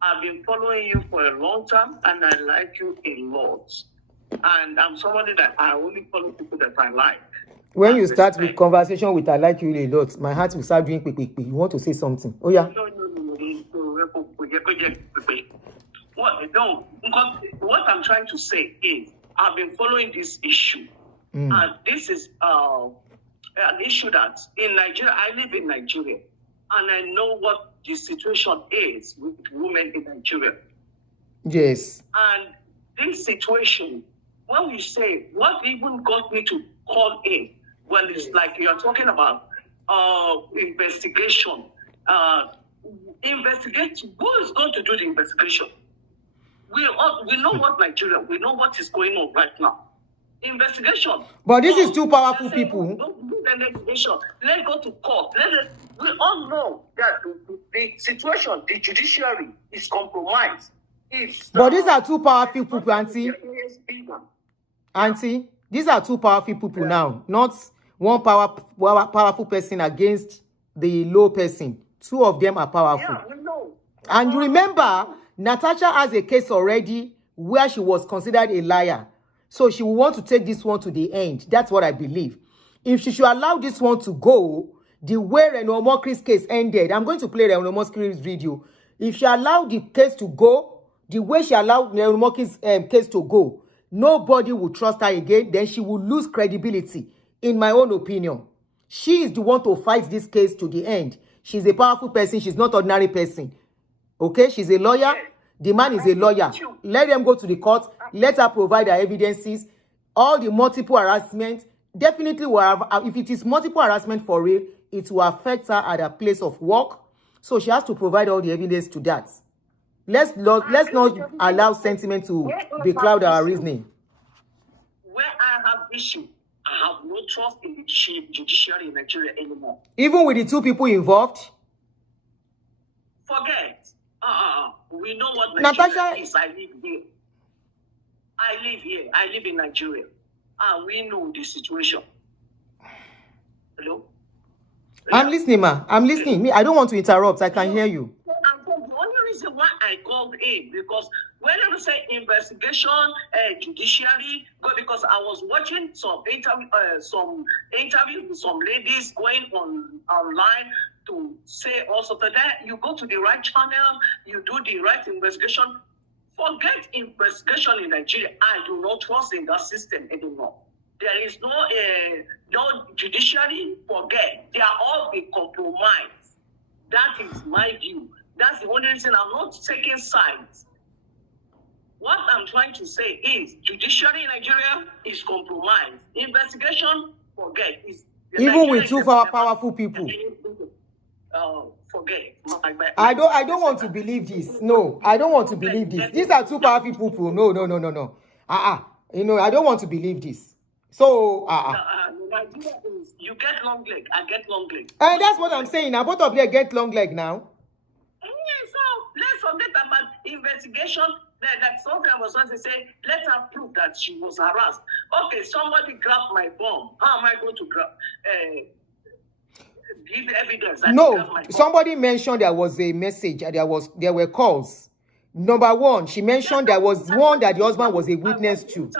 I've been following you for a long time, and I like you a lot. And I'm somebody that I only follow people that I like. When you start with conversation with I like you a lot, my heart will start doing quick. You want to say something? Oh yeah. No. What I'm trying to say is I've been following this issue, and this is an issue that in Nigeria. I live in Nigeria, and I know what the situation is with women in Nigeria. Yes. And this situation, when we say what even got me to call in, well, it's like you're talking about investigation. Investigate. Who is going to do the investigation? We know what Nigeria. We know what is going on right now. Investigation. But this is two powerful people. Let's go to court. We all know that the situation, the judiciary is compromised. But these are two powerful people, Auntie. Auntie, these are two powerful people now, not one powerful person against the low person. Two of them are powerful. Yeah, we know. And you remember, Natasha has a case already where she was considered a liar. So she will want to take this one to the end. That's what I believe. If she should allow this one to go, the way Reno Mokri's case ended, I'm going to play Reno Mokri's video. If she allowed the case to go, the way she allowed Reno Mokri's case to go, nobody will trust her again. Then she will lose credibility, in my own opinion. She is the one to fight this case to the end. She's a powerful person. She's not an ordinary person. Okay? She's a lawyer. The man is a lawyer. Let them go to the court. Let her provide her evidences. All the multiple harassment, definitely will have, if it is multiple harassment for real, it will affect her at her place of work. So she has to provide all the evidence to that. Let's not allow sentiment to becloud our reasoning. Where I have issue, I have no trust in the judiciary in Nigeria anymore. Even with the two people involved? Forget. We know what Nigeria Natasha is. I live here. I live in Nigeria. And we know the situation. Hello? I'm listening, ma. I'm listening. Me, I don't want to interrupt. I can hear you. And the only reason why I called in, because when I say investigation, judiciary, because I was watching some interviews with some ladies going online to say also that you go to the right channel, you do the right investigation. Forget investigation in Nigeria. I do not trust in that system anymore. There is no judiciary. Forget. They are all being compromised. That is my view. That's the only reason I'm not taking sides. What I'm trying to say is judiciary in Nigeria is compromised. Investigation, forget. Even with two powerful people. Forget. I don't want to believe this. No, I don't want to believe this. These are two powerful people. No. I don't want to believe this. So, Nigeria is, you get long leg, I get long leg. and that's what I'm saying. Now, both of you get long leg now. So let's forget about investigation. That something I was going to say, let her prove that she was harassed. Okay, somebody grabbed my bomb. How am I going to give evidence? No, somebody mentioned there was a message. There were calls. Number one, she mentioned there was one that the husband was a witness to.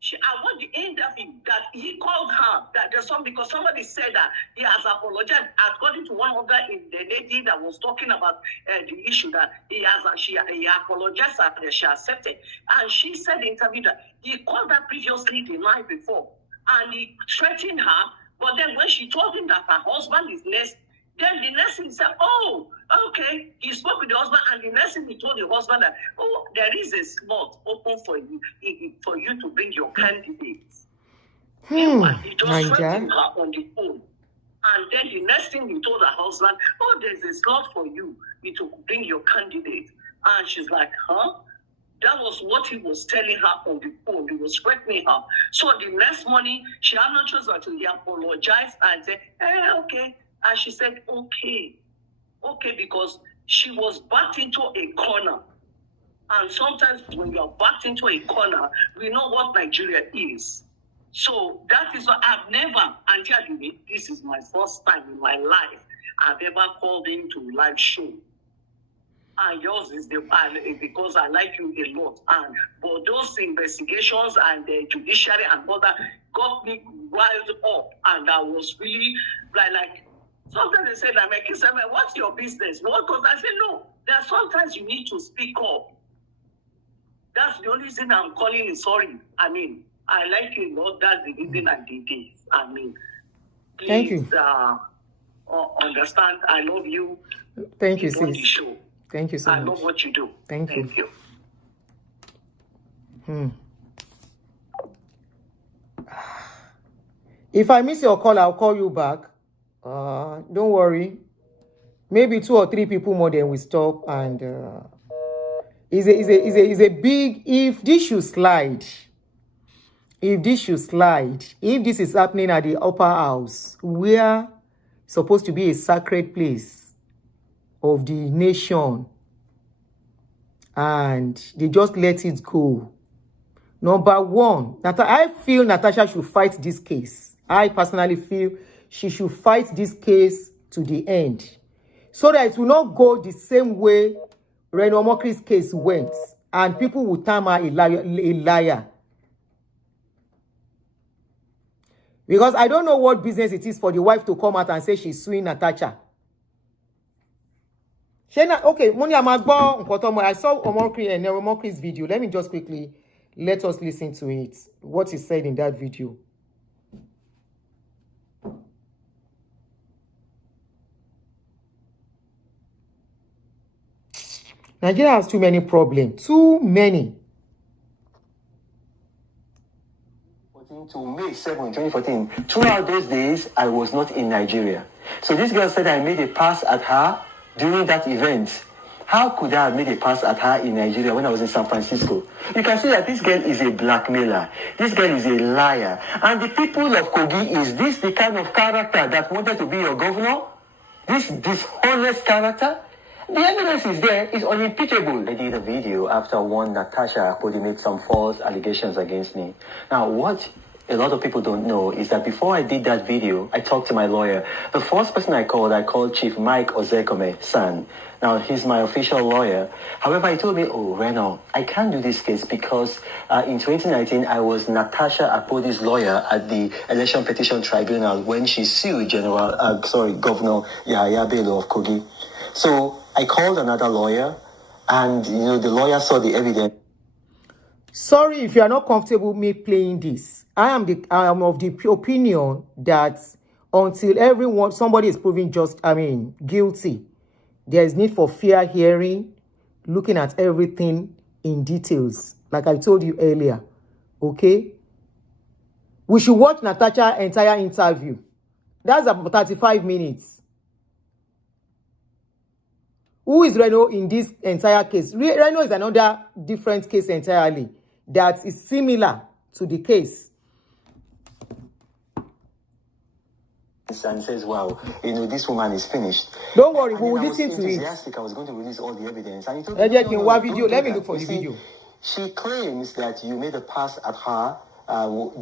I want the interview that he called her, that there's some, because somebody said that he has apologized, according to one of the lady that was talking about the issue, that he apologized and she accepted. And she said in the interview that he called her previously the night before and he threatened her, but then when she told him that her husband is next, then the next thing he said, oh, okay. He spoke with the husband, and the next thing he told the husband that, oh, there is a slot open for you to bring your candidates. He just threatened her on the phone. And then the next thing he told her husband, oh, there's a slot for you to bring your candidate. And she's like, huh? That was what he was telling her on the phone. He was threatening her. So the next morning, she had no choice but to apologize and say, hey, okay. And she said, okay, because she was backed into a corner. And sometimes when you are backed into a corner, we know what Nigeria is. So that is what I've never, until this is my first time in my life, I've ever called into live show. And yours is because I like you a lot. But those investigations and the judiciary and other got me riled up. And I was really like, sometimes they said, what's your business? What? Because I said, no, there are sometimes you need to speak up. That's the only reason I'm calling you sorry. I mean, I like you a lot. That's the reason I did this. I mean, please, thank you. Understand, I love you. Thank you, sis. Show. Thank you so much. I love what you do. Thank you. If I miss your call, I'll call you back. Don't worry. Maybe 2 or 3 people more than we stop. And is a big, if this should slide, if this is happening at the upper house, where it's supposed to be a sacred place of the nation, and they just let it go. Number one, I feel Natasha should fight this case. I personally feel she should fight this case to the end, so that it will not go the same way Reno case went, and people will term her a liar. Because I don't know what business it is for the wife to come out and say she's suing Natasha. Okay, I saw Omokri's video. Let me just quickly let us listen to it. What he said in that video. Nigeria has too many problems. Too many. To May 7, 2014. Throughout those days, I was not in Nigeria. So this girl said I made a pass at her during that event. How could I have made a pass at her in Nigeria when I was in San Francisco? You can see that this girl is a blackmailer. This girl is a liar. And the people of Kogi, is this the kind of character that wanted to be your governor? This dishonest character? The evidence is there, it's unimpeachable. I did a video after one Natasha Akpabio made some false allegations against me. Now, what a lot of people don't know is that before I did that video, I talked to my lawyer. The first person I called Chief Mike Ozekome San. Now, he's my official lawyer. However, he told me, oh, Reno, I can't do this case because in 2019, I was Natasha Akpabio's lawyer at the Election Petition Tribunal when she sued Governor Yahaya Bello of Kogi. So I called another lawyer, and the lawyer saw the evidence. Sorry if you are not comfortable with me playing this. I am of the opinion that until somebody is proven guilty, there is need for fair hearing, looking at everything in details, like I told you earlier. Okay? We should watch Natasha's entire interview. That's about 35 minutes. Who is Reno in this entire case? Reno is another different case entirely that is similar to the case. and says, wow, this woman is finished. Don't worry, And we will I was listen to it. enthusiastic. I was going to release all the evidence. And he told Let me, me look for You the see, video. She claims that you made a pass at her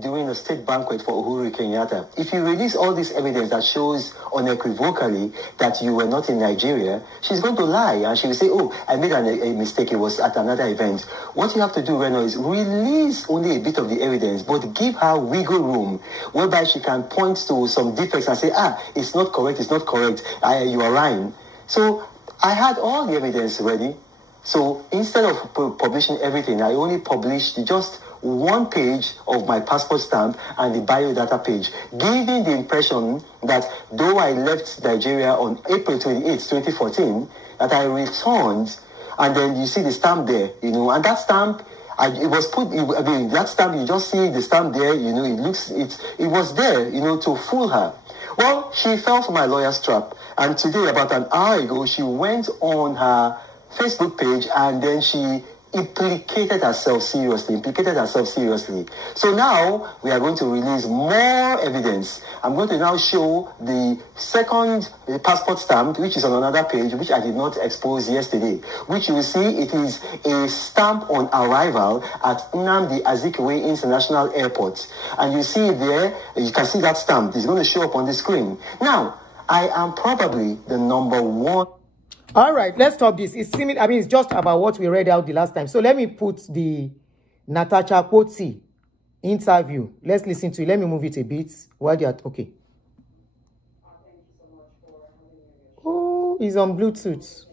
during a state banquet for Uhuru Kenyatta. If you release all this evidence that shows unequivocally that you were not in Nigeria, she's going to lie and she will say, oh, I made a mistake, it was at another event. What you have to do, Reno, is release only a bit of the evidence, but give her wiggle room whereby she can point to some defects and say, it's not correct, you are lying. So I had all the evidence ready. So instead of publishing everything, I only published just one page of my passport stamp and the biodata page, giving the impression that though I left Nigeria on April 28, 2014, that I returned, and then you see the stamp there, and that stamp, that stamp, you just see the stamp there, it was there, to fool her. Well, she fell for my lawyer's trap, and today, about an hour ago, she went on her Facebook page and then she implicated herself seriously. So now we are going to release more evidence. I'm going to now show the second passport stamp, which is on another page, which I did not expose yesterday, which you will see it is a stamp on arrival at Nnamdi Azikiwe International Airport. And you see it there, you can see that stamp. It's going to show up on the screen. Now, I am probably the number one. All right, let's stop this. It's similar. It's just about what we read out the last time. So let me put the Natasha interview. Let's listen to it. Let me move it a bit while you're okay. Oh, he's on Bluetooth.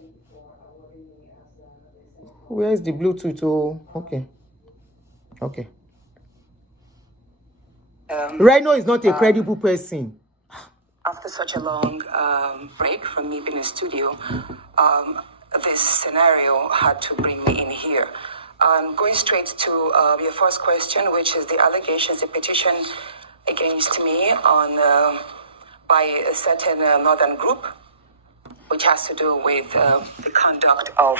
Where's the Bluetooth? Oh, okay. Reno is not a credible person. After such a long break from me being in studio, this scenario had to bring me in here. Going straight to your first question, which is the allegations, the petition against me by a certain northern group, which has to do with the conduct of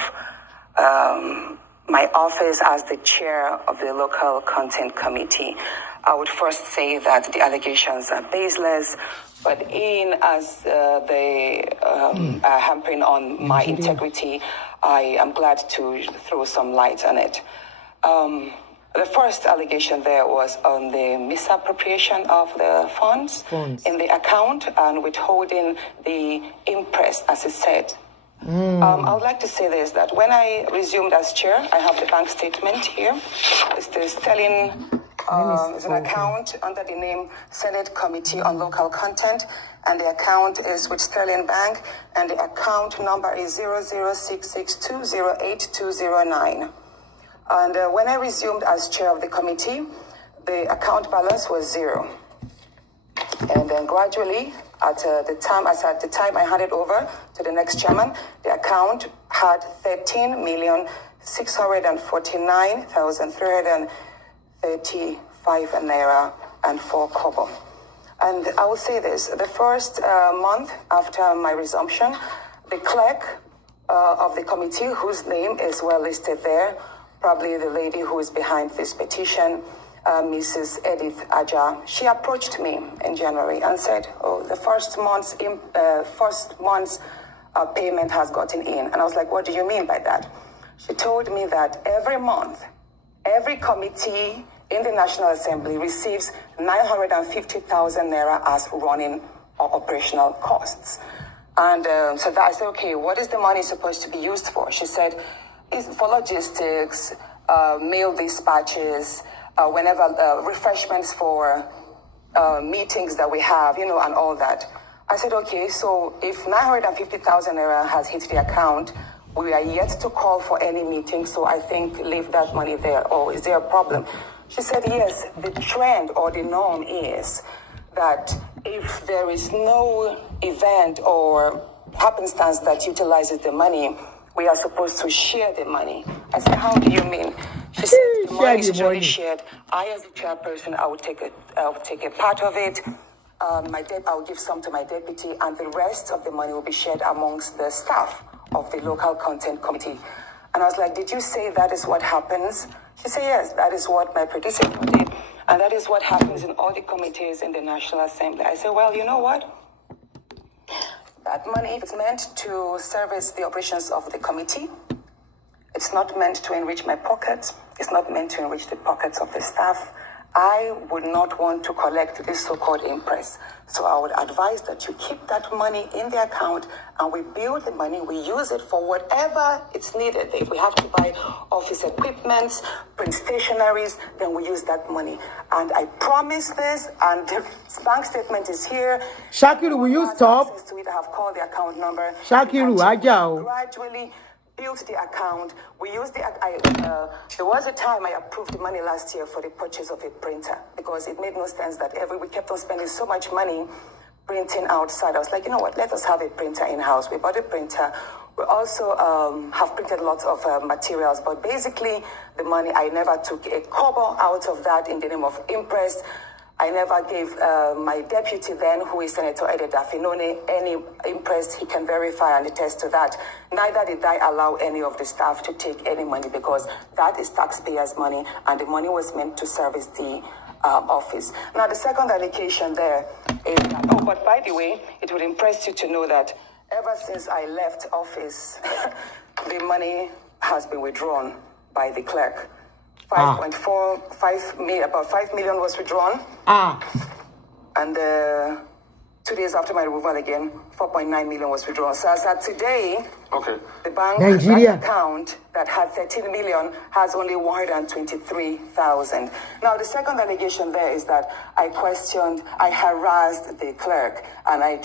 my office as the chair of the local content committee. I would first say that the allegations are baseless, but as they are hampering on my integrity, I am glad to throw some light on it. The first allegation there was on the misappropriation of the funds in the account and withholding the interest, as it said. I would like to say this, that when I resumed as chair, I have the bank statement here. It's the Sterling, it's an account under the name Senate Committee on Local Content, and the account is with Sterling Bank, and the account number is 0066208209. And when I resumed as chair of the committee, the account balance was 0. And then gradually, at the time I handed over to the next chairman, the account had 13,649,335 naira and 4 kobo. And I will say this: the first month after my resumption, the clerk of the committee, whose name is well listed there, probably the lady who is behind this petition, Mrs. Edith Aja, she approached me in January and said, the first month's payment has gotten in. And I was like, what do you mean by that? She told me that every month, every committee in the National Assembly receives 950,000 naira as running or operational costs. And so that I said, okay, what is the money supposed to be used for? She said, it's for logistics, mail dispatches, whenever refreshments for meetings that we have, and all that. I said, okay, so if 950,000 naira has hit the account, we are yet to call for any meeting, so I think leave that money there. Or is there a problem? She said, yes, the trend or the norm is that if there is no event or happenstance that utilizes the money, we are supposed to share the money. I said, how do you mean? She said, the money is usually shared. I, as the chairperson, I would take a part of it. I will give some to my deputy, and the rest of the money will be shared amongst the staff of the local content committee. And I was like, did you say that is what happens? She said, yes, that is what my predecessor did. And that is what happens in all the committees in the National Assembly. I said, well, you know what? that money, if it's meant to service the operations of the committee, it's not meant to enrich my pockets. It's not meant to enrich the pockets of the staff. I would not want to collect this so-called impress. So I would advise that you keep that money in the account and we build the money, we use it for whatever it's needed. If we have to buy office equipment, print stationaries, then we use that money. And I promise this, and the bank statement is here. Shakiru, will you stop? I have called the account number. Shakiru, Ajao. Gradually built the account. We used there was a time I approved the money last year for the purchase of a printer because it made no sense that we kept on spending so much money printing outside. I was like, you know what, let us have a printer in-house. We bought a printer. We also have printed lots of materials, but basically the money, I never took a kobo out of that in the name of impress. I never gave my deputy then, who is Senator Ede Dafinone, any impress. He can verify and attest to that. Neither did I allow any of the staff to take any money because that is taxpayers' money and the money was meant to service the office. Now, the second allocation there is that, oh, but by the way, it would impress you to know that ever since I left office, the money has been withdrawn by the clerk. 5.45 million, about 5 million was withdrawn. And 2 days after my removal again, 4.9 million was withdrawn. So as at today, the bank account that had 13 million has only 123,000. Now, the second allegation there is that I harassed the clerk, and I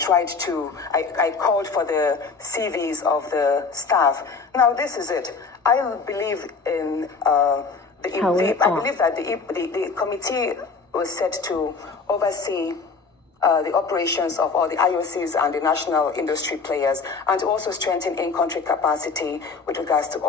called for the CVs of the staff. Now, this is it. I believe in I believe that the committee was set to oversee the operations of all the IOCs and the national industry players, and to also strengthen in-country capacity with regards to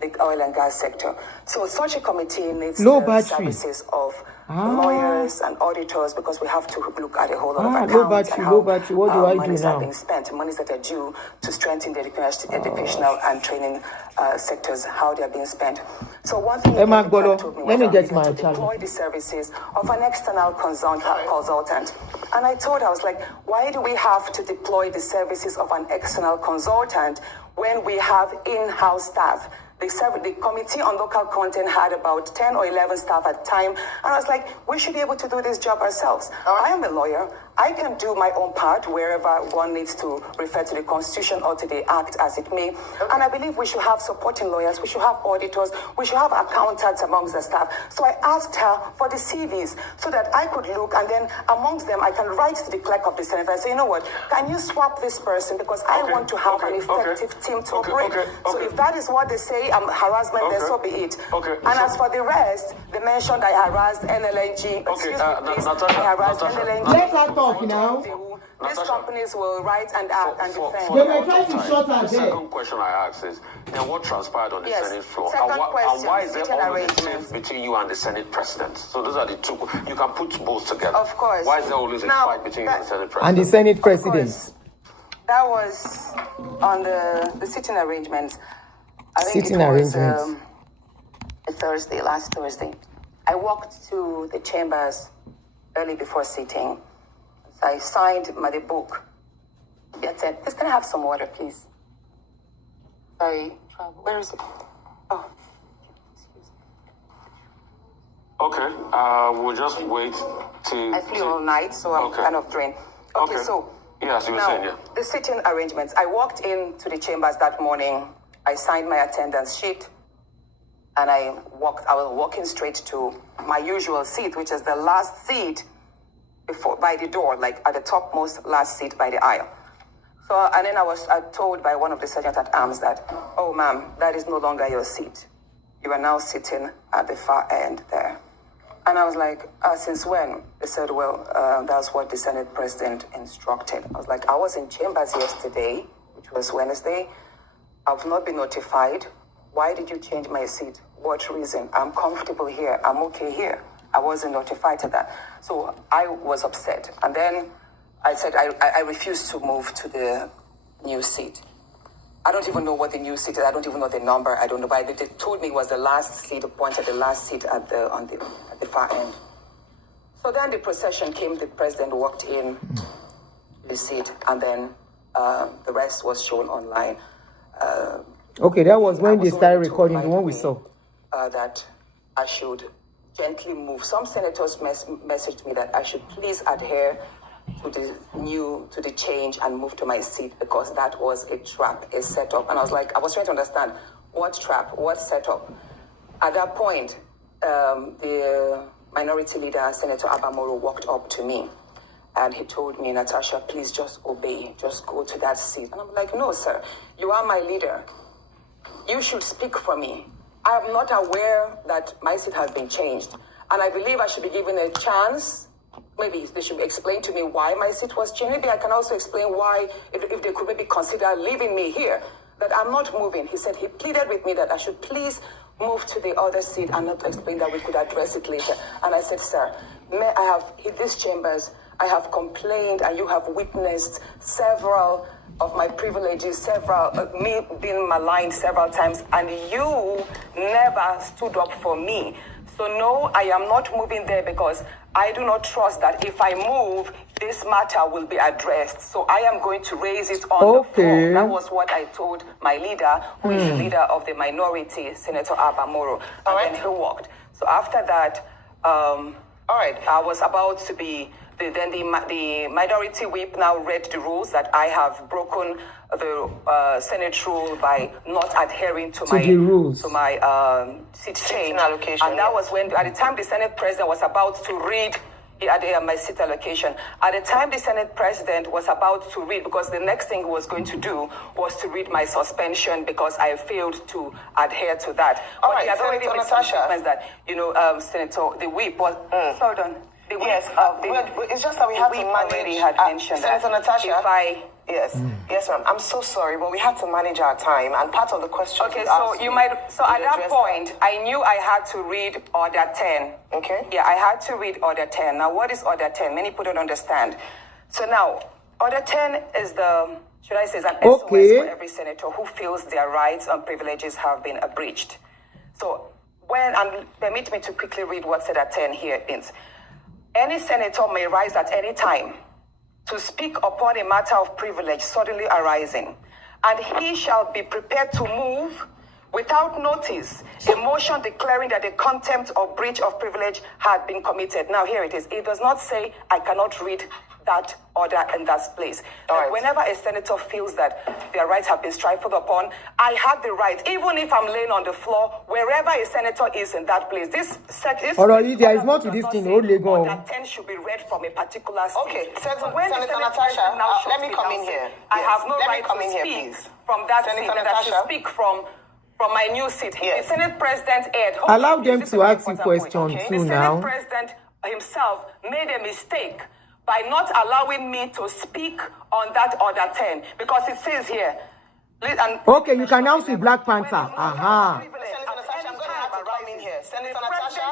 the oil and gas sector. So such a committee needs the services of lawyers and auditors because we have to look at a whole lot of accounts and how what do I do monies now? are being spent, monies that are due to strengthen the educational and training sectors, how they are being spent. So one thing let me get my to deploy the services of an external consultant. And I was like, why do we have to deploy the services of an external consultant when we have in-house staff? The committee on local content had about 10 or 11 staff at the time. And I was like, we should be able to do this job ourselves. I am a lawyer. I can do my own part wherever one needs to refer to the Constitution or to the Act as it may. And I believe we should have supporting lawyers. We should have auditors. We should have accountants amongst the staff. So I asked her for the CVs so that I could look, and then amongst them, I can write to the clerk of the Senate and say, you know what, can you swap this person because I want to have an effective team to operate. So if that is what they say, harassment, then so be it. And as for the rest, they mentioned I harassed NLNG. Natasha, I harassed NLNG. Let her talk now. These companies will write and act and defend. They were trying to shut her The there. second question I asked is, then what transpired on the Senate floor? Second question, and why is there sitting always a arrangements. tiff between you and the Senate President? So those are the two. You can put both together. Of course. Why is there always a fight between you and the Senate President? And the Senate President. That was on the sitting arrangements. I think Sitting it was arrangements. last Thursday. I walked to the chambers early before sitting. So I signed the book. They said, "Just can I have some water, please?" Sorry, where is it? Oh, excuse me. Okay, we'll just wait till... I flew all night, so I'm kind of drained. Okay, so yes, you were now, saying, yeah. the sitting arrangements. I walked into the chambers that morning. I signed my attendance sheet, and I was walking straight to my usual seat, which is the last seat by the door, like at the topmost last seat by the aisle. So, and then I was told by one of the sergeant at arms that, "Oh, ma'am, that is no longer your seat. You are now sitting at the far end there." And I was like, "Since when?" They said, "Well, that's what the Senate President instructed." I was like, "I was in chambers yesterday, which was Wednesday. I've not been notified. Why did you change my seat? What reason? I'm comfortable here. I'm okay here. I wasn't notified to that." So I was upset. And then I said I refused to move to the new seat. I don't even know what the new seat is. I don't even know the number. I don't know. But they told me it was the last seat, appointed the last seat at the far end. So then the procession came. The president walked in the seat, and then The rest was shown online. Okay, that was when they started already told recording the right one we away, saw. That I should gently move. Some senators messaged me that I should please adhere to the change and move to my seat because that was a trap, a setup. And I was trying to understand what trap, what setup. At that point, the minority leader, Senator Abamoro, walked up to me and he told me, Natasha, please just obey, just go to that seat. And I'm like, no, sir, you are my leader. You should speak for me. I am not aware that my seat has been changed. And I believe I should be given a chance. Maybe they should explain to me why my seat was changed. Maybe I can also explain why, if they could maybe consider leaving me here, that I'm not moving. He said he pleaded with me that I should please move to the other seat and not explain that we could address it later. And I said, sir, I have in these chambers, I have complained and you have witnessed several of my privileges, me being maligned several times, and you never stood up for me. So no, I am not moving there because I do not trust that if I move, this matter will be addressed. So I am going to raise it on the floor. That was what I told my leader, who is the leader of the minority, Senator Abamoro. And then he walked. So after that, I was about to be... Then the minority whip now read the rules that I have broken the Senate rule by not adhering to my seat change allocation. And that was when, at the time the Senate president was about to read my seat allocation. At the time the Senate president was about to read, because the next thing he was going to do was to read my suspension because I failed to adhere to that. All right, Senator Natasha. That, Senator, the whip was... Hold on. Yes, it's just that we have to manage. Already had mentioned Senator that. Natasha. Yes, ma'am. I'm so sorry, but we have to manage our time. And part of the question. Okay, so at that point, I knew I had to read Order 10. Okay. Yeah, I had to read Order 10. Now, what is Order 10? Many people don't understand. So now, Order 10 is an SOS for every senator who feels their rights and privileges have been breached. So permit me to quickly read what Order 10 here is. Any senator may rise at any time to speak upon a matter of privilege suddenly arising, and he shall be prepared to move without notice a motion declaring that the contempt or breach of privilege had been committed. Now here it is. It does not say I cannot read that order in that place. Right. Whenever a senator feels that their rights have been trifled upon, I have the right, even if I'm laying on the floor, wherever a senator is in that place. There is more to this thing. Order 10 should be read from a particular state. Okay, Senator Natasha, let me come in here. I have no right to speak from that seat, that I should speak from my new seat. Yes. The Senate President aired. Allow them to ask you questions too now. The Senate President himself made a mistake by not allowing me to speak on that Order 10, because it says here. Okay, you can now see Black Panther. Senator Natasha,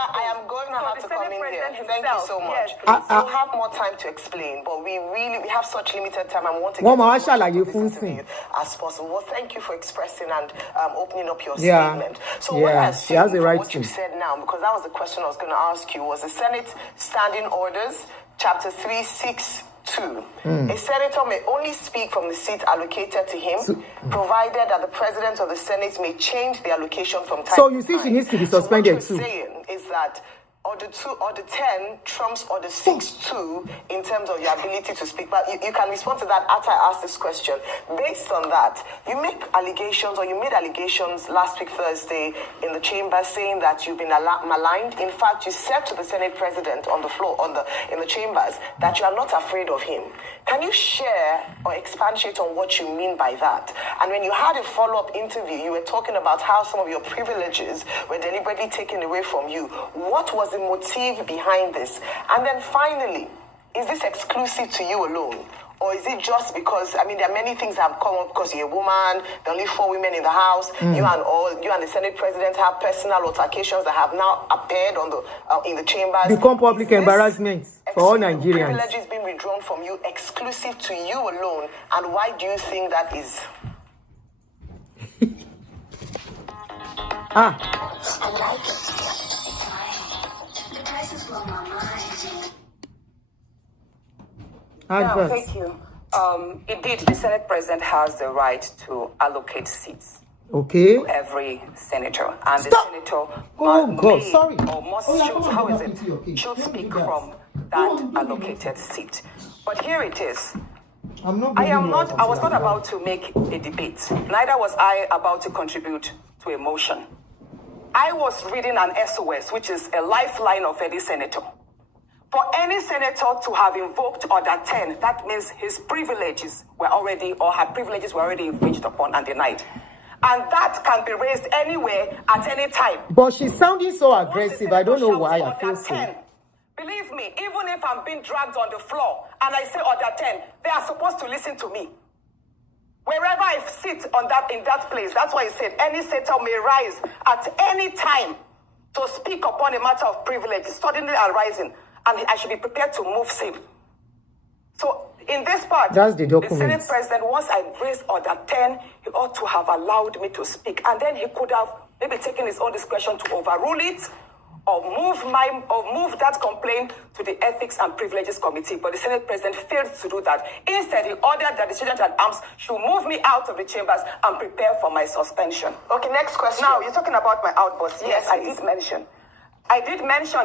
I am going to have to come in here. Thank you so much. We'll have more time to explain, but we have such limited time and want to get as interview as possible. Well, thank you for expressing and opening up your statement. So what I assume from what you said now, because that was the question I was going to ask you, was the Senate Standing Orders, Chapter 362. A senator may only speak from the seat allocated to him, provided that the president of the Senate may change the allocation from time to time. So you see she needs to be suspended too. What you're saying is that Order 10 trumps Order 6.2 in terms of your ability to speak. But you can respond to that after I ask this question. Based on that, you made allegations last week Thursday in the chamber saying that you've been maligned. In fact, you said to the Senate President on the floor in the chambers that you are not afraid of him. Can you share or expatiate on what you mean by that? And when you had a follow-up interview, you were talking about how some of your privileges were deliberately taken away from you. What was the motive behind this? And then finally, is this exclusive to you alone? Or is it just because, there are many things that have come up because you're a woman, there are only 4 women in the House, you and the Senate President have personal altercations that have now appeared in the chambers. Become public embarrassment for all Nigerians. Privileges being withdrawn from you, exclusive to you alone, and why do you think that is? Thank you. Indeed, the Senate President has the right to allocate seats Okay. to every senator, and Stop. the senator must should speak from that allocated seat. But here it is. I was not about to make a debate. Neither was I about to contribute to a motion. I was reading an SOS, which is a lifeline of any senator. For any senator to have invoked Order 10, that means his privileges were already, or her privileges were already infringed upon and denied. And that can be raised anywhere at any time. But she's sounding so aggressive. I don't know why I feel so. Believe me, even if I'm being dragged on the floor and I say Order 10, they are supposed to listen to me. Wherever I sit in that place, that's why I said any senator may rise at any time to speak upon a matter of privilege suddenly arising, and I should be prepared to move same. So in this part, that's the document. The Senate President, once I raised Order 10, he ought to have allowed me to speak, and then he could have maybe taken his own discretion to overrule it, or move that complaint to the Ethics and Privileges Committee. But the Senate President failed to do that. Instead, he ordered that the Sergeant at Arms should move me out of the chambers and prepare for my suspension. Okay, next question. Now, you're talking about my outburst. Yes, I did mention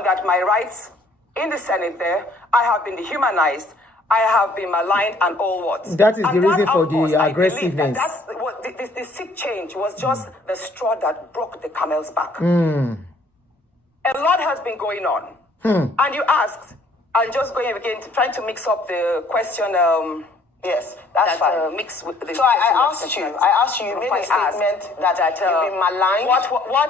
that my rights in the Senate there, I have been dehumanized, I have been maligned, and all what. That is the reason for the aggressiveness. The seat change was just the straw that broke the camel's back. A lot has been going on. And you asked, I'm just going again, trying to mix up the question. Yes, that's fine. Mix with the so I asked you, you made a statement that you've been maligned,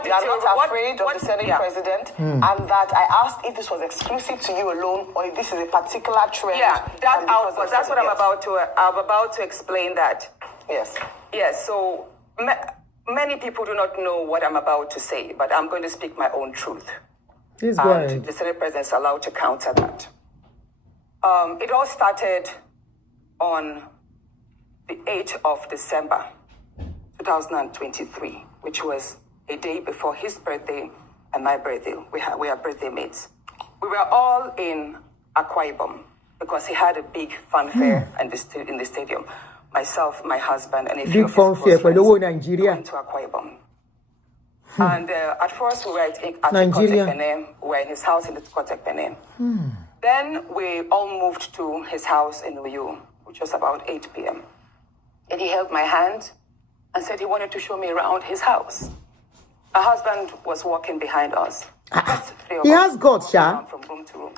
you are not afraid of the Senate President, and that I asked if this was exclusive to you alone or if this is a particular trend. Yeah, that's what I'm about to explain that. Yes. Yes, so many people do not know what I'm about to say, but I'm going to speak my own truth. Please go ahead. The Senate President is allowed to counter that. It all started on the 8th of December, 2023, which was a day before his birthday and my birthday. We are birthday mates. We were all in Akpabio because he had a big fanfare in the stadium. Myself, my husband, and a few of his close friends went to Akpabio. And at first we were at Kotek-Benin. We were in his house in the Kotek-Benin. Then we all moved to his house in Uyu, which was about 8 p.m. And he held my hand and said he wanted to show me around his house. My husband was walking behind us. He has got, Sha. From room to room.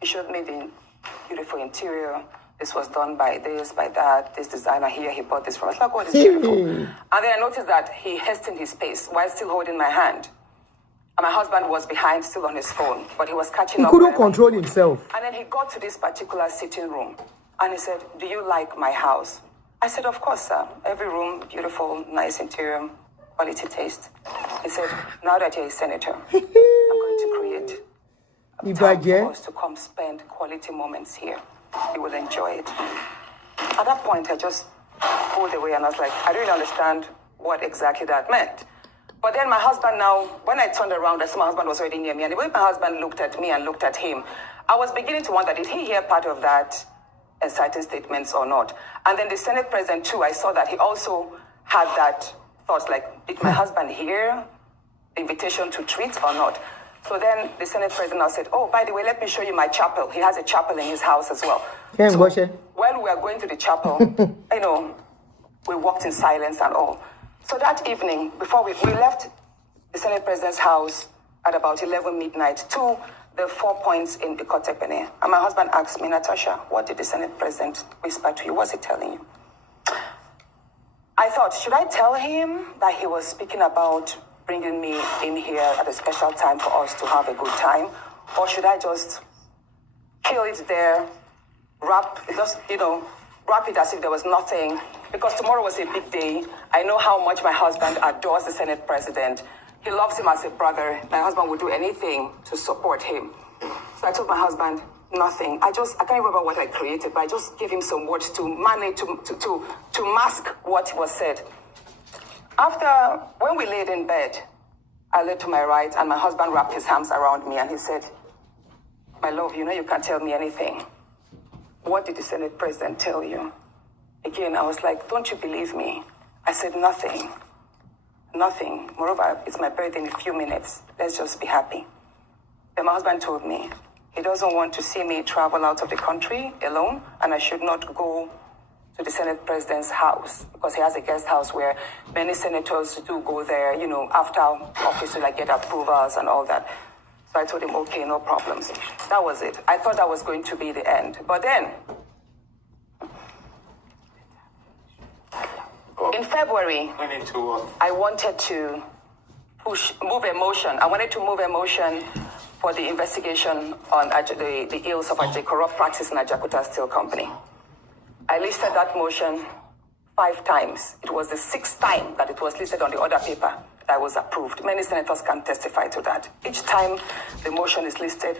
He showed me the beautiful interior. This was done by this, by that. This designer here, he bought this from us. Like, oh, this is beautiful. And then I noticed that he hastened his pace while still holding my hand. And my husband was behind, still on his phone, but he was catching up. He couldn't control himself. And then he got to this particular sitting room, and he said, "Do you like my house?" I said, "Of course, sir. Every room, beautiful, nice interior, quality taste." He said, "Now that you're a senator, I'm going to create a time for us to come spend quality moments here. You will enjoy it." At that point, I just pulled away, and I was like, I don't really understand what exactly that meant. But then my husband now, when I turned around, I saw my husband was already near me. And the way my husband looked at me and looked at him, I was beginning to wonder, did he hear part of that inciting statements or not? And then the Senate President too, I saw that he also had that thought, like, did my husband hear the invitation to treat or not? So then the Senate President now said, "Oh, by the way, let me show you my chapel." He has a chapel in his house as well. So when we were going to the chapel, we walked in silence and all. So that evening, before we left the Senate President's house at about 11 midnight to the 4 points in the Kotek-Benin. And my husband asked me, "Natasha, what did the Senate President whisper to you? What's he telling you?" I thought, should I tell him that he was speaking about bringing me in here at a special time for us to have a good time? Or should I just kill it there, wrap it as if there was nothing? Because tomorrow was a big day. I know how much my husband adores the Senate President. He loves him as a brother. My husband would do anything to support him. So I told my husband, nothing. I can't remember what I created, but I just gave him some words to manage, to mask what was said. When we laid in bed, I lay to my right, and my husband wrapped his arms around me, and he said, "My love, you can't tell me anything. What did the Senate President tell you?" Again, I was like, don't you believe me? I said, nothing. Nothing. Moreover, it's my birthday in a few minutes. Let's just be happy. Then my husband told me he doesn't want to see me travel out of the country alone, and I should not go to the Senate President's house because he has a guest house where many senators do go there, you know, after office to like get approvals and all that. So I told him, okay, no problems. That was it. I thought that was going to be the end. But then, in February, I wanted to move a motion. I wanted to move a motion for the investigation on the ills of the corrupt practice in Ajakuta Steel Company. I listed that motion 5 times. It was the 6th time that it was listed on the order paper that was approved. Many senators can testify to that. Each time the motion is listed,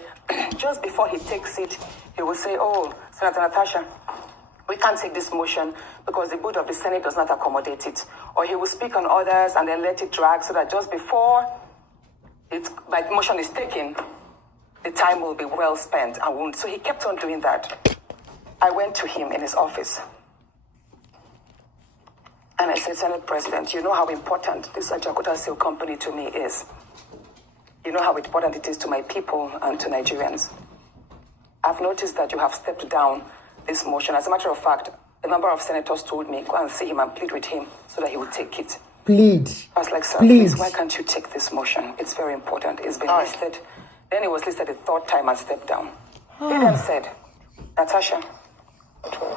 just before he takes it, he will say, oh, Senator Natasha, we can't take this motion because the board of the Senate does not accommodate it. Or he will speak on others and then let it drag so that just before my motion is taken, the time will be well spent and won't. So he kept on doing that. I went to him in his office. And I said, Senate President, you know how important this Ajakuta Steel Company to me is. You know how important it is to my people and to Nigerians. I've noticed that you have stepped down this motion. As a matter of fact, a number of senators told me, go and see him and plead with him so that he would take it. Plead. I was like, sir, please, why can't you take this motion? It's very important. It's been listed. Then it was listed the 3rd time I stepped down. He then said, Natasha,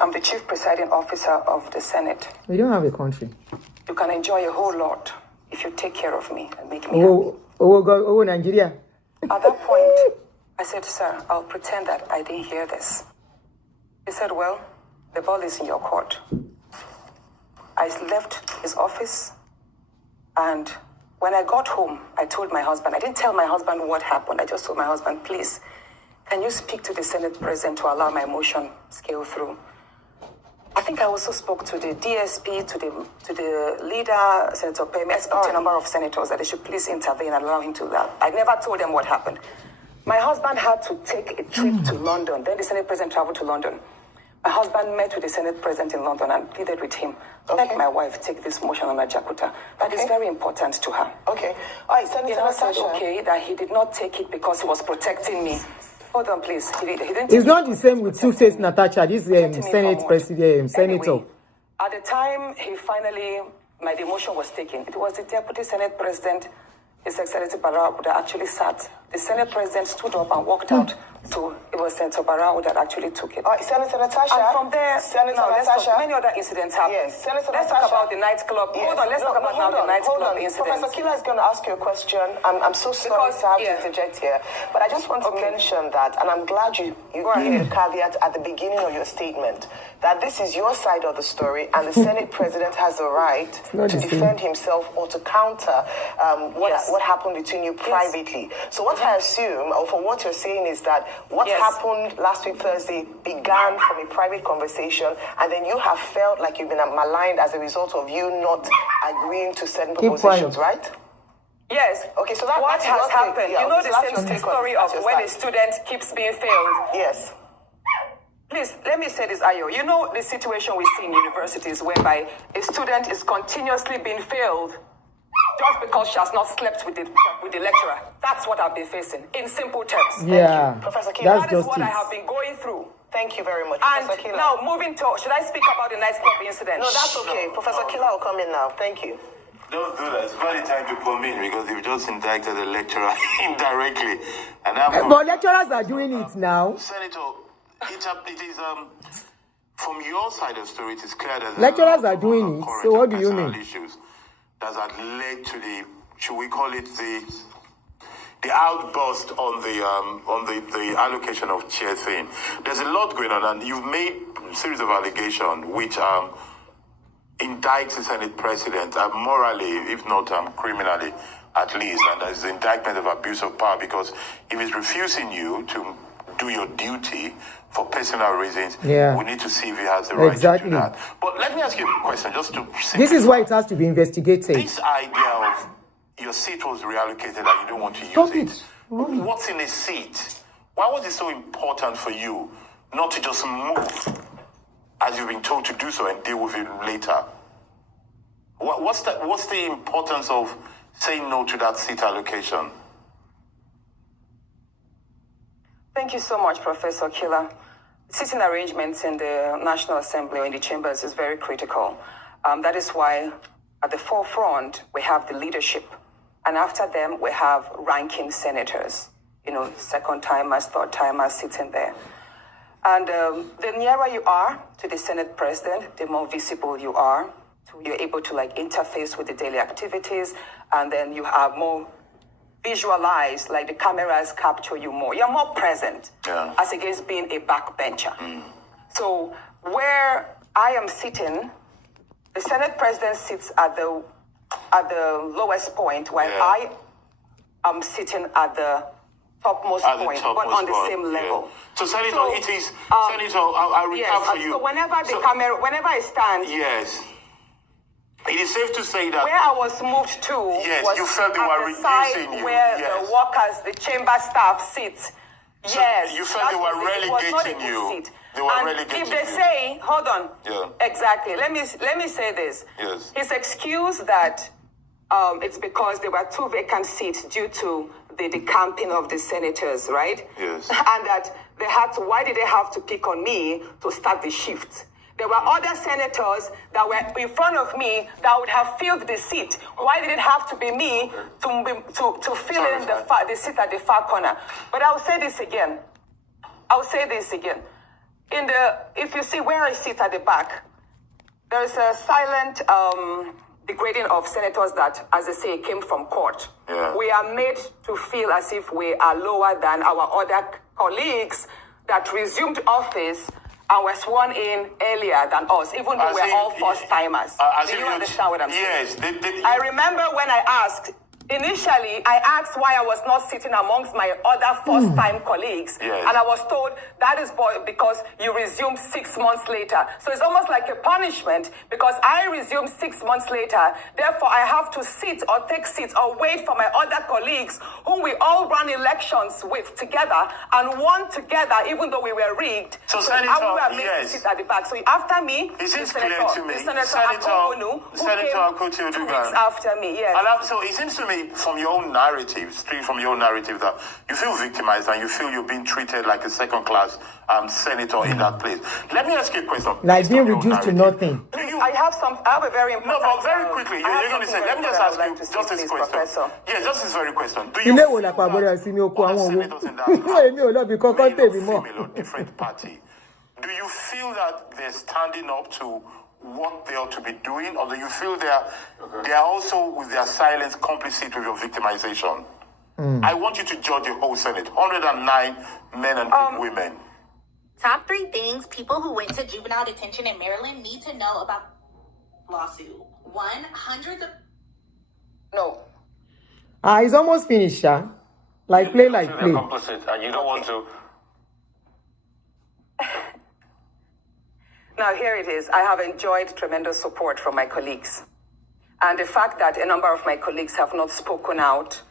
I'm the chief presiding officer of the Senate. We don't have a country. You can enjoy a whole lot if you take care of me and make me happy. Oh, Nigeria. At that point, I said, sir, I'll pretend that I didn't hear this. He said, well, the ball is in your court. I left his office, and when I got home, I told my husband, I didn't tell my husband what happened. I just told my husband, please, can you speak to the Senate President to allow my motion scale through? I think I also spoke to the DSP, to the leader, Senator Pemi. I spoke to a number of senators that they should please intervene and allow him to laugh. I never told them what happened. My husband had to take a trip to London. Then the Senate President traveled to London. My husband met with the Senate President in London and pleaded with him, let my wife take this motion on Ajakuta. That is very important to her. Okay. All right, Senator Natasha. Said, okay, that he did not take it because he was protecting me. Hold on, please. He didn't it's not the same with Two-Face Natasha, this Senate President, Senator. Anyway, at the time the motion was taken, it was the Deputy Senate President, His Excellency Barao, that actually sat. The Senate President stood up and walked out. So it was Senator Barao that actually took it. Senator Natasha. And from there, many other incidents happened. Yes, Senator let's Natasha. talk about the nightclub. Yes. Hold on, let's talk about the nightclub incident. Professor Kila is going to ask you a question. I'm so sorry to have to interject here, but I just want to mention that, and I'm glad you gave a caveat at the beginning of your statement, that this is your side of the story, and the Senate President has the right to defend himself or to counter what happened between you privately. So what I assume, or for what you're saying, is that what happened last week Thursday began from a private conversation, and then you have felt like you've been maligned as a result of you not agreeing to certain propositions, right? Yes. Okay, so what has happened? You know the same story of when a student keeps being failed. Yes. Please, let me say this, Ayo. You know the situation we see in universities whereby a student is continuously being failed just because she has not slept with the lecturer. That's what I've been facing, in simple terms. Yeah, Professor Kila, that is what I have been going through. Thank you very much, And Professor Kila. now, moving to, should I speak about the nightclub incident? No, that's okay. Professor Kila will come in now. Thank you. Don't do that. It's not the time to come in because you've just indicted the lecturer indirectly. And but lecturers are doing it now. Senator, it is from your side of the story, it is clear that lecturers are doing it. So what do you mean? Issues that had led to the, should we call it the outburst on the allocation of chair thing. There's a lot going on, and you've made a series of allegations which indicts the Senate President morally, if not criminally, at least. And there's the indictment of abuse of power, because if he's refusing you to do your duty for personal reasons, we need to see if he has the right to do that. But let me ask you a question, just to simplify. This is why it has to be investigated. This idea of your seat was reallocated and you don't want to use it. What's in a seat? Why was it so important for you not to just move as you've been told to do so, and deal with it later. What's the importance of saying no to that seat allocation? Thank you so much, Professor Killer. Sitting arrangements in the National Assembly or in the chambers is very critical. That is why at the forefront, we have the leadership. And after them, we have ranking senators, second-timers, third-timers sitting there. And the nearer you are to the Senate President, the more visible you are. So you're able to interface with the daily activities, and then you have more visualized, the cameras capture you more. You're more present as against being a backbencher. So where I am sitting, the Senate President sits at the lowest point, while I am sitting at the topmost point, but on the same level. So, Senator, it is, Senator, I'll recap for you. So whenever whenever I stand, it is safe to say that where I was moved to was you felt they were reducing you. Where the workers, the chamber staff sit. So you felt they were relegating you. They were relegating if they you. say, hold on, exactly. Let me say this. Yes. His excuse that it's because there were 2 vacant seats due to the decamping of the senators, right? Yes. And that they had to. Why did they have to pick on me to start the shift? There were other senators that were in front of me that would have filled the seat. Why did it have to be me to fill in the seat at the far corner? But I'll say this again. If you see where I sit at the back, there is a silent degrading of senators that, as I say, came from court. Yeah. We are made to feel as if we are lower than our other colleagues that resumed office and were sworn in earlier than us, even though we're all first-timers. Do you understand what I'm saying? Yes. I remember when I asked, initially, I asked why I was not sitting amongst my other first-time colleagues. Yes. And I was told that is because you resumed 6 months later. So it's almost like a punishment because I resumed 6 months later. Therefore, I have to sit or take seats or wait for my other colleagues whom we all ran elections with together and won together, even though we were rigged. So Senator, we were made to sit at the back. So after me, is it Senator, clear to me? Senator Akpabio, who came 2 weeks after me, yes. So it seems to me, from your own narrative, straight from your own narrative, that you feel victimized and you feel you're being treated like a second-class senator in that place. Let me ask you a question. Like being reduced to nothing. I have a very important... No, but very quickly, you're going to say, let me just ask you just this question. Professor. Yes, just this very question. Do You you know feel what Akpabio see me oko that awon senators in that wo. female or different party, do you feel that they're standing up to what they ought to be doing, or do you feel they are also, with their silence, complicit with your victimization? I want you to judge the whole Senate, 109 men and women. Top 3 things people who went to juvenile detention in Maryland need to know about lawsuit. 1, hundreds of... No. It's almost finished, Sha. Like play. Complicit, and you don't want to... Now, here it is. I have enjoyed tremendous support from my colleagues. And the fact that a number of my colleagues have not spoken out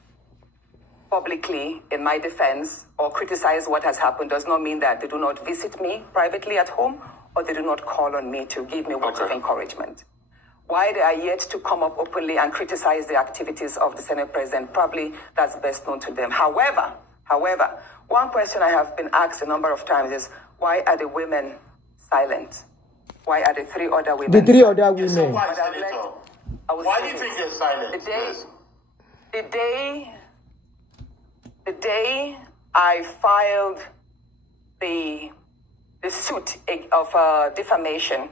publicly in my defense or criticized what has happened does not mean that they do not visit me privately at home or they do not call on me to give me words of encouragement. Why they are yet to come up openly and criticize the activities of the Senate President, probably that's best known to them. However, one question I have been asked a number of times is, why are the women silent? Why are the 3 other women The 3 other women. So why do you think they're silent? The day I filed the suit of defamation,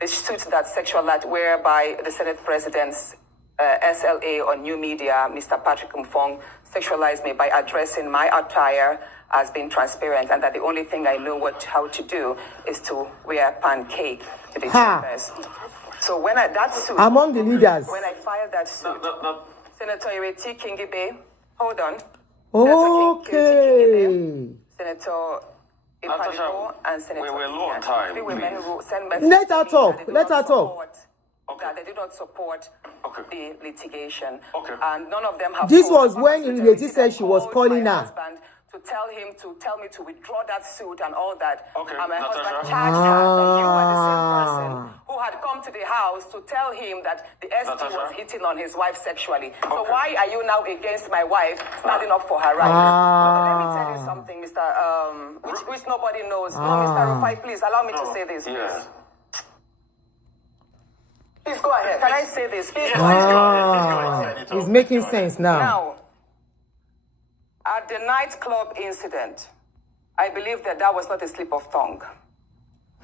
the suit that sexual act whereby the Senate President's SLA on new media, Mr. Patrick Mfong, sexualized me by addressing my attire as being transparent, and that the only thing I know how to do is to wear pancake to the chambers. So when among the leaders, when I filed that suit, Senator Ireti Kingibe, hold on. Okay. Senator Natasha, and Senator we're low on time. 3 women who send messages. Let her talk. That they do not support the litigation. Okay. And none of them have This was when Ireti said she was calling her. to tell me to withdraw that suit and all that. Okay, And my Natasha. husband charged her that you were the same person who had come to the house to tell him that the ST Natasha. was hitting on his wife sexually. So Okay. why are you now against my wife standing up for her rights? So let me tell you something, Mr. Which nobody knows. No, Mr. Rufai, please allow me to say this, please. Yes. Please go ahead. Can I say this? Please Yes, go ahead. It's making sense now. Now, at the nightclub incident, I believe that was not a slip of tongue.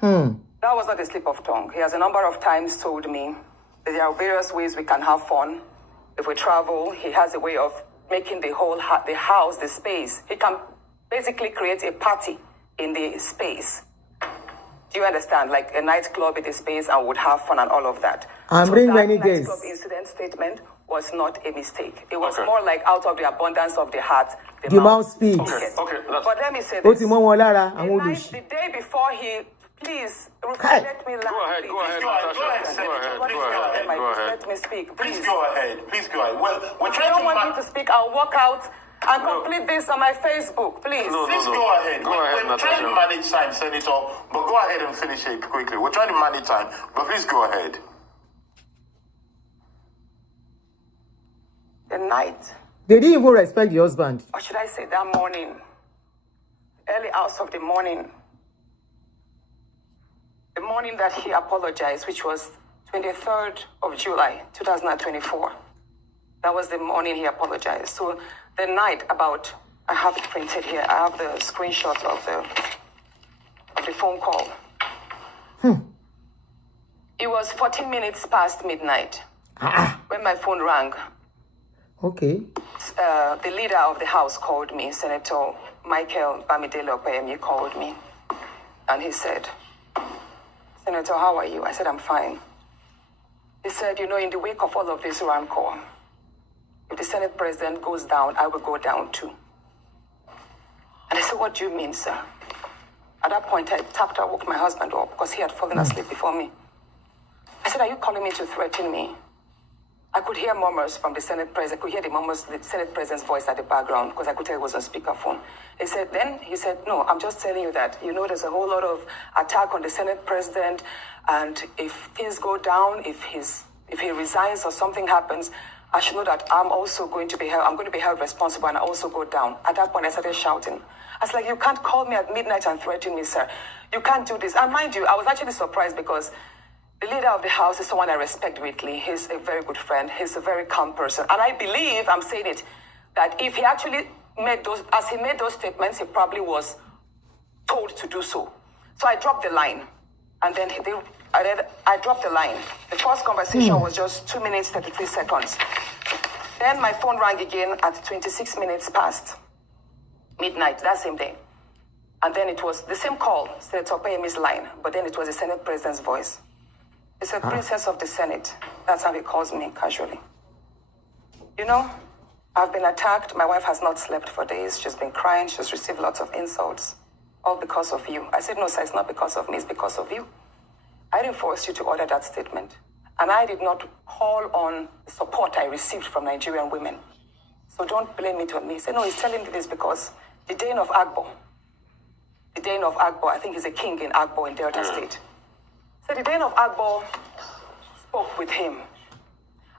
That was not a slip of tongue. He has a number of times told me that there are various ways we can have fun. If we travel, he has a way of making the whole the house, the space. He can basically create a party in the space. Do you understand? Like a nightclub in the space and would have fun and all of that. I'm So bringing that many days. nightclub incident statement was not a mistake. It was Okay. more like out of the abundance of the heart, The mouth speaks. Okay, that's But let me say Ó this. ti mọ́ wọn lára, àwọn The olùsí. day before he, please, Hey. let me land. Go ahead, please. go ahead, Go ahead, Natasha. go ahead, Go Senator. ahead, Please go go ahead, ahead. go ahead. Let me speak, Please please. go ahead. Please go ahead. Well, we're If you trying don't to want me to speak, I'll walk out and complete this on my Facebook, please. No, Please no. go ahead. Go ahead, We're trying to Natasha. manage time, Senator, but go ahead and finish it quickly. We're trying to manage time, but please go ahead. The night, They didn't even respect the husband. or should I say that morning, early hours of the morning that he apologized, which was 23rd of July, 2024. That was the morning he apologized. So the night about, I have it printed here, I have the screenshot of the phone call. It was 14 minutes past midnight when my phone rang. Okay. The leader of the house called me, Senator Michael Bamidele Opeyemi called me. And he said, Senator, how are you? I said, I'm fine. He said, you know, in the wake of all of this rancor, if the Senate president goes down, I will go down too. And I said, what do you mean, sir? At that point, I woke my husband up because he had fallen asleep before me. I said, are you calling me to threaten me? I could hear murmurs from the Senate president. I could hear the Senate president's voice at the background because I could tell it was on speakerphone. He said, no, I'm just telling you that, you know, there's a whole lot of attack on the Senate president. And if things go down, if he resigns or something happens, I should know that I'm going to be held responsible and I also go down. At that point, I started shouting. I was like, you can't call me at midnight and threaten me, sir. You can't do this. And mind you, I was actually surprised because the leader of the house is someone I respect greatly. He's a very good friend. He's a very calm person. And I believe, I'm saying it, that if he actually made those statements, he probably was told to do so. So I dropped the line. And then I dropped the line. The first conversation was just 2 minutes, 33 seconds. Then my phone rang again at 26 minutes past midnight that same day. And then it was the same call, Senator Opeyemi's line, but then it was the Senate president's voice. He said, Princess of the Senate. That's how he calls me casually. You know, I've been attacked. My wife has not slept for days. She's been crying. She's received lots of insults. All because of you. I said, no, sir, it's not because of me. It's because of you. I didn't force you to order that statement. And I did not call on the support I received from Nigerian women. So don't blame it on me. He said, no, he's telling me this because the Dane of Agbo, I think he's a king in Agbo in Delta State. So the Dane of Agbo spoke with him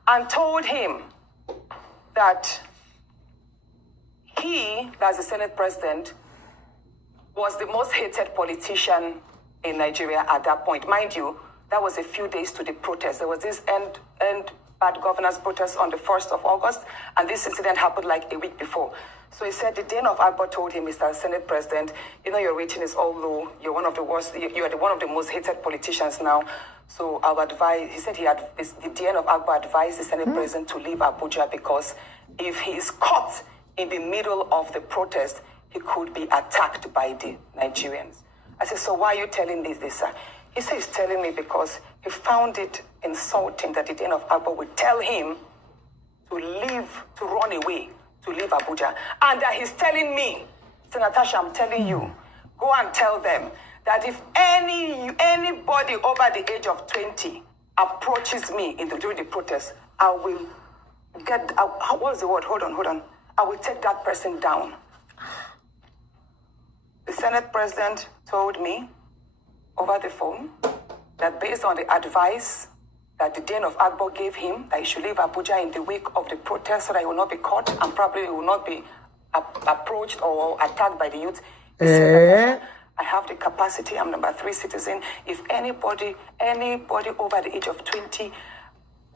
and told him that he, as the Senate president, was the most hated politician in Nigeria at that point. Mind you, that was a few days to the protest. There was this end bad governance protest on the 1st of August, and this incident happened like a week before. So he said the Dane of Agbo told him, Mr. Senate President, you know, your rating is all low. You're one of the worst. You are one of the most hated politicians now. So I'll advise, he said the Dane of Agbo advised the Senate President to leave Abuja because if he is caught in the middle of the protest, he could be attacked by the Nigerians. I said, so why are you telling me this, sir? He said he's telling me because he found it insulting that the Dane of Agbo would tell him to leave, to run away, to leave Abuja. And that he's telling me, so Natasha, I'm telling you, go and tell them that if anybody over the age of 20 approaches me during the protest, I will what was the word? Hold on. I will take that person down. The Senate President told me over the phone that based on the advice that the Dean of Agbo gave him, that he should leave Abuja in the wake of the protest so that he will not be caught and probably will not be approached or attacked by the youth. He said that I have the capacity, I'm number 3 citizen. If anybody over the age of 20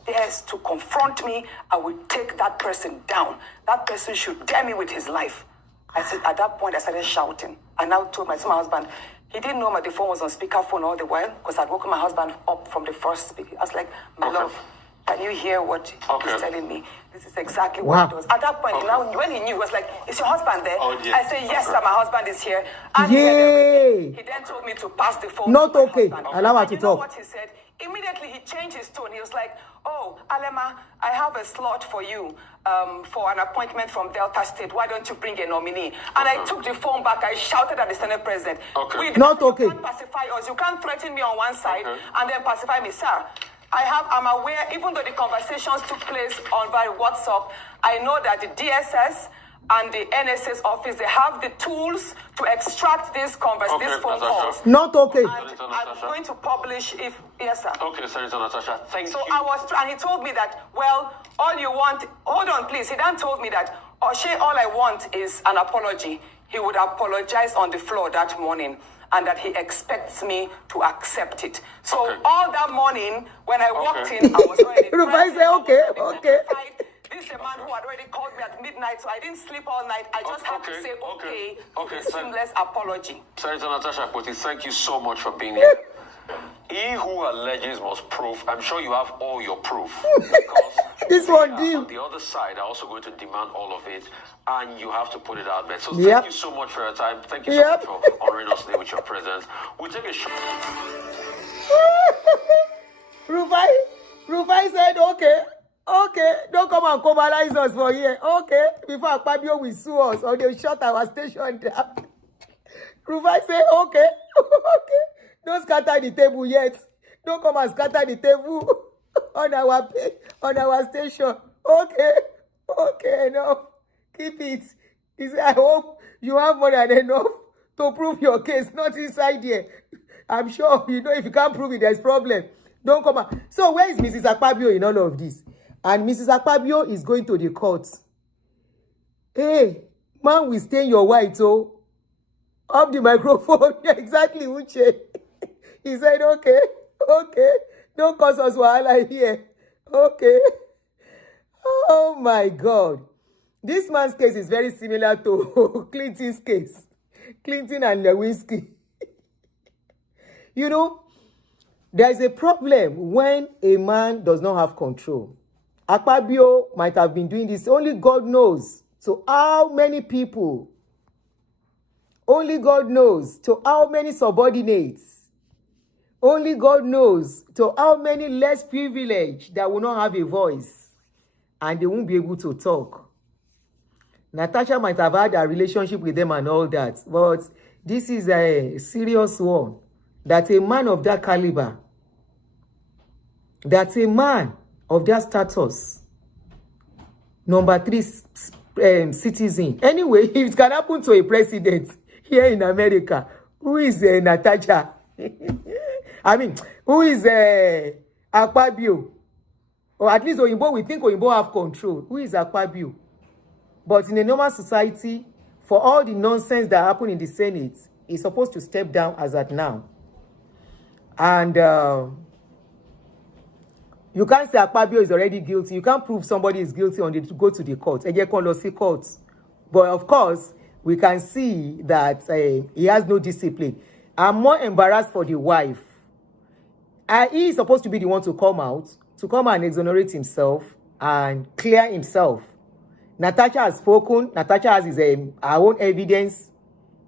dares to confront me, I will take that person down. That person should dare me with his life. I said, at that point, I started shouting. I now told my husband, he didn't know the phone was on speakerphone all the while because I'd woken my husband up from the first speaker. I was like, my love, can you hear what he's telling me? This is exactly what he does. At that point, now when he knew, he was like, is your husband there? I said, yes, sir, my husband is here. And he then told me to pass the phone Not to my okay. husband. Allow her to You know talk. what he said? Immediately he changed his tone. He was like, oh, Alema, I have a slot for you for an appointment from Delta State. Why don't you bring a nominee? And I took the phone back. I shouted at the Senate President. Not okay. You can't pacify us. You can't threaten me on one side and then pacify me, sir. I'm aware, even though the conversations took place on via WhatsApp, I know that the DSS and the NSS office, they have the tools to extract these these phone calls. Not okay. And I'm going to publish if, yes, sir. Okay, Senator Natasha, thank you. So and he told me that, well, all you want, hold on, please. He then told me that, Oshay, all I want is an apology. He would apologize on the floor that morning, and that he expects me to accept it. So all that morning, when I walked in, I was already Rufai said, okay. This is a man who had already called me at midnight, so I didn't sleep all night. I just had to say, okay, seamless apology. Senator Natasha Akpoti, thank you so much for being here. He who alleges must prove. I'm sure you have all your proof. Because this one deal. On the other side are also going to demand all of it, and you have to put it out there. So thank you so much for your time. Thank you so much for honoring us today with your presence. We'll take a shot. Rufai said, okay, don't come and comalize us for here. Okay, before Akpabio will sue us or they'll shut our station down. Rufai said, okay. Don't scatter the table yet. Don't come and scatter the table on our station. Okay, enough. Keep it. He said, I hope you have more than enough to prove your case, not inside here. I'm sure, if you can't prove it, there's problem. Don't come out. So where is Mrs. Akpabio in all of this? And Mrs. Akpabio is going to the court. Hey, man, we stain your white, off the microphone. Exactly, Uche. He said, okay. Don't cause us wahala here. Okay. Oh, my God. This man's case is very similar to Clinton's case. Clinton and Lewinsky. There is a problem when a man does not have control. Akpabio might have been doing this. Only God knows. So how many people? Only God knows. To how many subordinates? Only God knows to how many less privileged that will not have a voice and they won't be able to talk. Natasha might have had a relationship with them and all that, but this is a serious one. That a man of that caliber, that a man of that status, number 3 citizen. Anyway, if it can happen to a president here in America, who is Natasha? Who is Akpabio? Or at least Oyinbo, we think Oyinbo have control. Who is Akpabio? But in a normal society, for all the nonsense that happened in the Senate, he's supposed to step down as at now. And you can't say Akpabio is already guilty. You can't prove somebody is guilty on to go to the court. But of course, we can see that he has no discipline. I'm more embarrassed for the wife. He is supposed to be the one to come out, to come and exonerate himself and clear himself. Natasha has spoken. Natasha has her own evidence.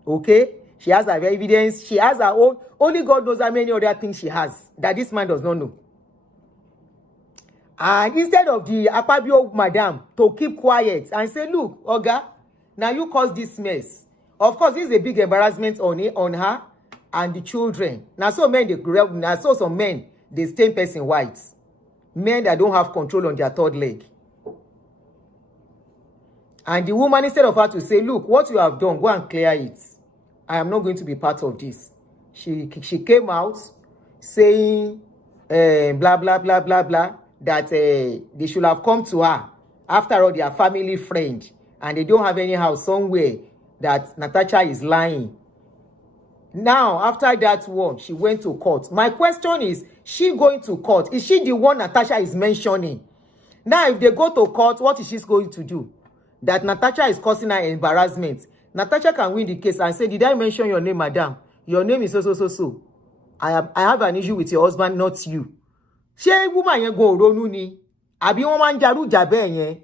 Okay? She has her evidence. She has her own. Only God knows how many other things she has that this man does not know. And instead of the Akpabio madam to keep quiet and say, look, Oga, now you caused this mess. Of course, this is a big embarrassment on her and the children. Now some men, they stain person white. Men that don't have control on their third leg. And the woman, instead of her to say, look, what you have done, go and clear it. I am not going to be part of this. She came out saying blah, blah, blah, blah, blah, that they should have come to her. After all, they are family friend, and they don't have any house somewhere, that Natasha is lying. Now, after that one, she went to court. My question is, she going to court? Is she the one Natasha is mentioning? Now, if they go to court, what is she going to do? That Natasha is causing her embarrassment. Natasha can win the case and say, did I mention your name, madam? Your name is so. I have an issue with your husband, not you. Ṣé woman yẹn go ronú ni? Àbí wọ́n máa ń jarújà bẹ́ẹ̀ yẹn?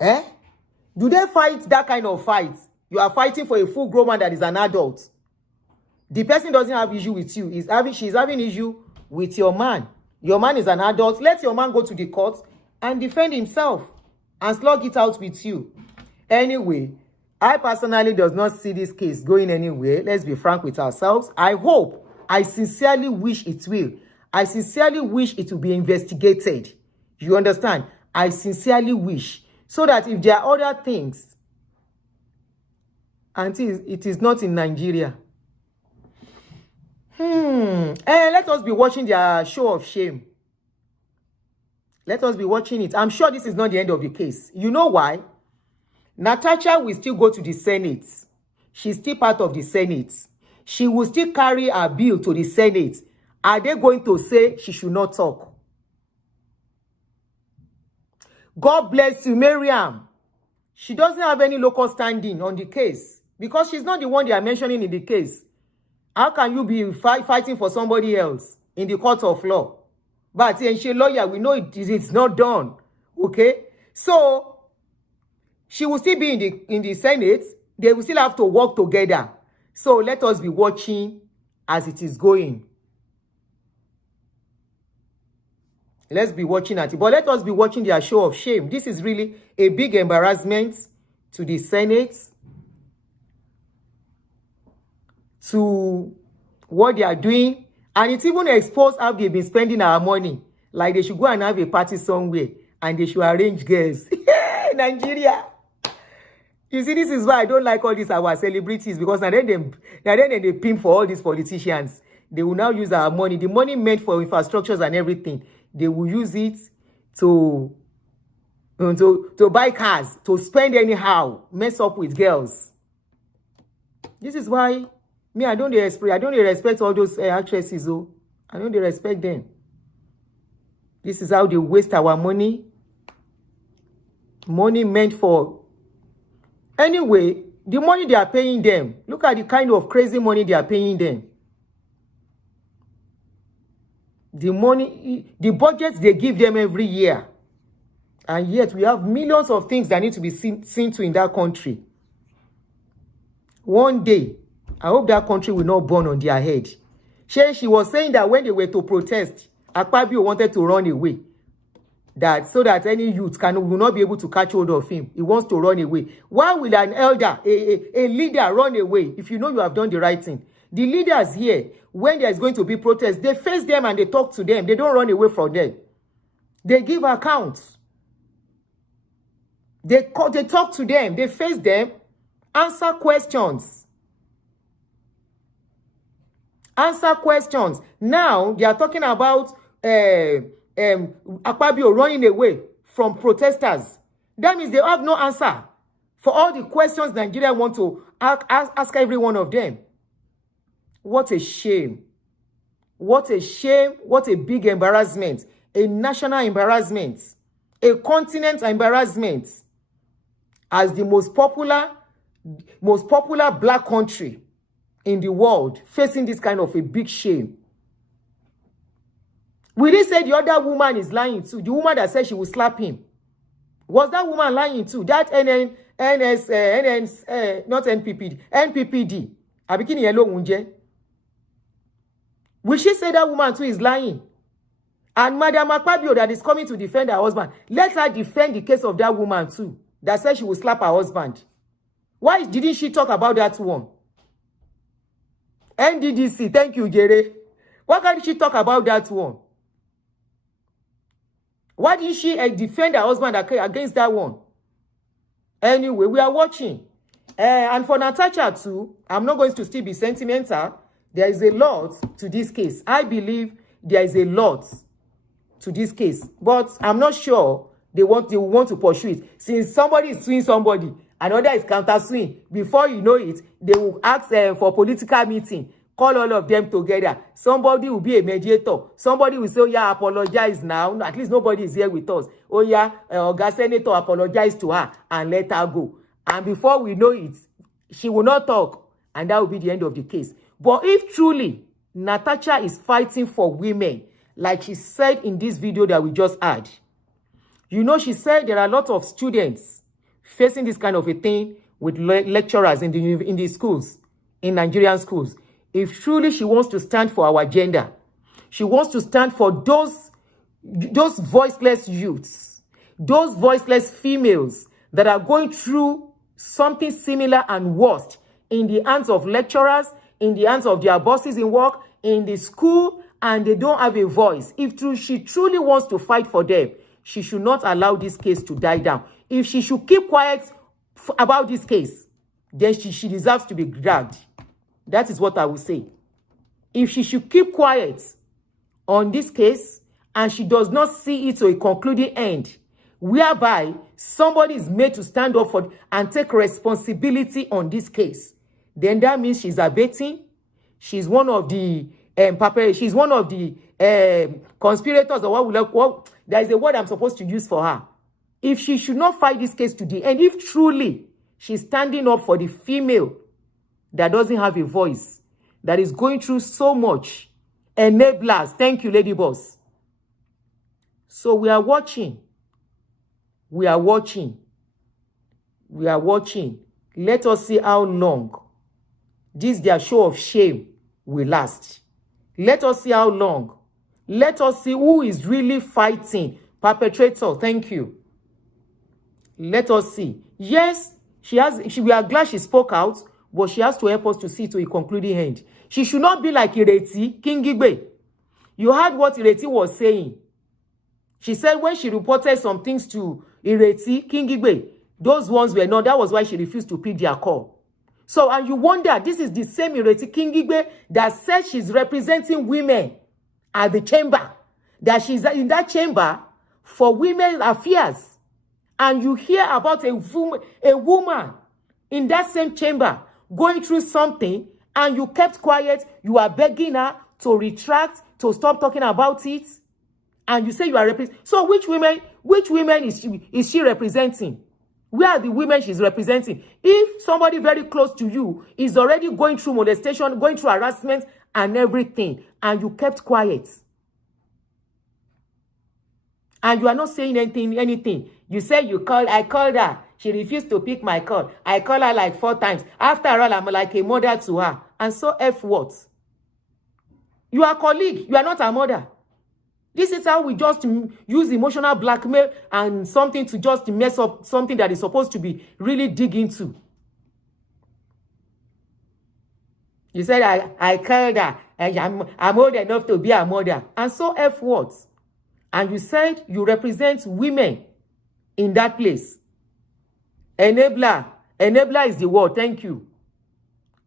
Eh? Do they fight that kind of fight? You are fighting for a full grown man that is an adult. The person doesn't have issue with you. She's having issue with your man. Your man is an adult. Let your man go to the court and defend himself and slug it out with you. Anyway, I personally does not see this case going anywhere. Let's be frank with ourselves. I sincerely wish it will. I sincerely wish it will be investigated. You understand? I sincerely wish. So that if there are other things, until it is not in Nigeria. Let us be watching their show of shame. Let us be watching it. I'm sure this is not the end of the case. You know why? Natasha will still go to the Senate. She's still part of the Senate. She will still carry a bill to the Senate. Are they going to say she should not talk? God bless you, Miriam. She doesn't have any local standing on the case because she's not the one they are mentioning in the case. How can you be fighting for somebody else in the court of law? But she lawyer, we know it's not done. Okay? So, she will still be in the Senate. They will still have to work together. So, let us be watching as it is going. Let's be watching at it. But let us be watching their show of shame. This is really a big embarrassment to the Senate, to what they are doing. And it even exposed how they've been spending our money. Like they should go and have a party somewhere. And they should arrange girls. Nigeria. You see, this is why I don't like all these our celebrities. Because now then they pimp for all these politicians. They will now use our money. The money meant for infrastructures and everything. They will use it to buy cars. To spend anyhow. Mess up with girls. This is why... Me, I don't respect all those actresses. Oh, I don't respect them. This is how they waste our money. Money meant for... Anyway, the money they are paying them. Look at the kind of crazy money they are paying them. The money, the budgets they give them every year. And yet we have millions of things that need to be seen to in that country. One day, I hope that country will not burn on their head. She was saying that when they were to protest, Akpabio wanted to run away. So that any youth will not be able to catch hold of him. He wants to run away. Why will an elder, a leader run away if you know you have done the right thing? The leaders here, when there is going to be protest, they face them and they talk to them. They don't run away from them. They give accounts. They talk to them. They face them. Answer questions. Answer questions. Now, they are talking about Akpabio running away from protesters. That means they have no answer for all the questions Nigeria want to ask every one of them. What a shame. What a shame. What a big embarrassment. A national embarrassment. A continent embarrassment. As the most popular black country in the world facing this kind of a big shame. Will he say the other woman is lying too? The woman that said she would slap him. Was that woman lying too? That not NPPD. NPPD. Abikini Yellow Munje. Will she say that woman too is lying? And Madam Akpabio that is coming to defend her husband, let her defend the case of that woman too. That said she will slap her husband. Why didn't she talk about that one? NDDC, thank you, Jere. Why can't she talk about that one? Why didn't she defend her husband against that one? Anyway, we are watching. And for Natasha too, I'm not going to still be sentimental. There is a lot to this case. I believe there is a lot to this case, but I'm not sure they want to pursue it. Since somebody is suing somebody, another is counter suing. Before you know it, they will ask for political meeting. Call all of them together. Somebody will be a mediator. Somebody will say, oh yeah, apologize now. At least nobody is here with us. Oh yeah, Oga Senator apologize to her and let her go. And before we know it, she will not talk. And that will be the end of the case. But if truly Natasha is fighting for women, like she said in this video that we just had, you know, she said there are a lot of students facing this kind of a thing with lecturers in the schools, in Nigerian schools. If truly she wants to stand for our gender, she wants to stand for those voiceless youths, those voiceless females that are going through something similar and worse in the hands of lecturers, in the hands of their bosses in work, in the school, and they don't have a voice. If she truly wants to fight for them, she should not allow this case to die down. If she should keep quiet about this case, then she deserves to be dragged. That is what I will say. If she should keep quiet on this case and she does not see it to a concluding end, whereby somebody is made to stand up for and take responsibility on this case, then that means she's abating. She's one of the she's one of the conspirators, or there is a word I'm supposed to use for her. If she should not fight this case to the end, if truly she's standing up for the female that doesn't have a voice, that is going through so much, enablers, thank you, lady boss. So we are watching. We are watching. We are watching. Let us see how long this their show of shame will last. Let us see how long. Let us see who is really fighting. Perpetrator, thank you. Let us see. Yes, we are glad she spoke out, but she has to help us to see to a concluding end. She should not be like Ireti, King Igbe. You heard what Ireti was saying. She said when she reported some things to Ireti, King Igbe, those ones were not. That was why she refused to pick their call. So, and you wonder, this is the same Ireti King Igbe that said she's representing women at the chamber. That she's in that chamber for women's affairs. And you hear about a woman in that same chamber going through something, and you kept quiet. You are begging her to retract, to stop talking about it. And you say you are representing. So which women is she representing? Where are the women she's representing? If somebody very close to you is already going through molestation, going through harassment and everything, and you kept quiet, and you are not saying anything. You say I called her. She refused to pick my call. I called her like 4 times. After all, I'm like a mother to her. And so F what? You are a colleague. You are not a mother. This is how we just use emotional blackmail and something to just mess up something that is supposed to be really dig into. You said, I called her. I'm old enough to be a mother. And so F what? And you said you represent women in that place. Enabler. Enabler is the word. Thank you.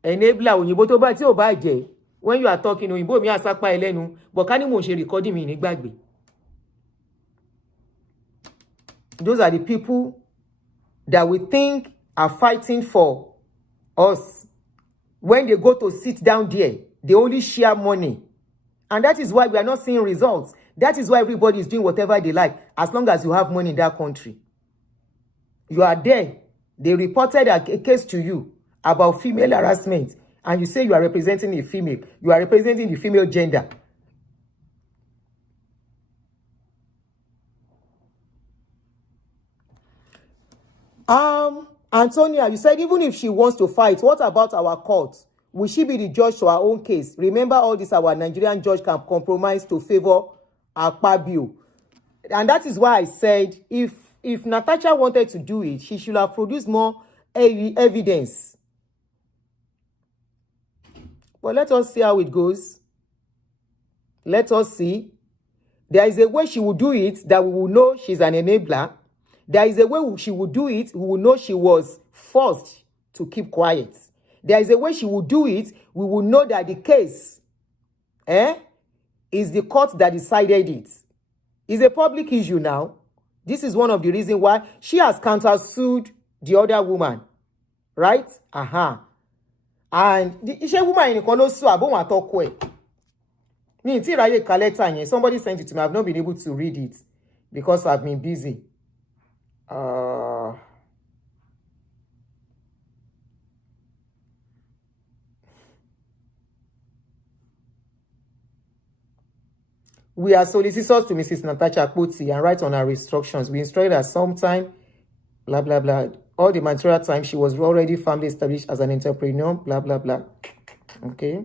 Enabler. Òyìnbó tó bá tí ò bá jẹ́. When you are talking, òyìnbó mi àsápá ẹlẹ́nu. But can you ṣe recording mi ní gbàgbé? Those are the people that we think are fighting for us. When they go to sit down there, they only share money. And that is why we are not seeing results. That is why everybody is doing whatever they like, as long as you have money in that country. You are there. They reported a case to you about female harassment, and you say you are representing a female. You are representing the female gender. Antonia, you said even if she wants to fight, what about our court? Will she be the judge to her own case? Remember all this, our Nigerian judge can compromise to favor Akpabio. And that is why I said if Natasha wanted to do it, she should have produced more evidence. But let us see how it goes. Let us see. There is a way she will do it that we will know she's an enabler. There is a way she will do it, we will know she was forced to keep quiet. There is a way she will do it. We will know that the case is the court that decided it. It's a public issue now. This is one of the reasons why she has countersued the other woman. Right? And the woman in the somebody sent it to me. I've not been able to read it because I've been busy. We are solicitors to Mrs. Natasha Akpabio and write on her instructions. We instructed her sometime, blah, blah, blah. All the material time, she was already firmly established as an entrepreneur, blah, blah, blah. Okay.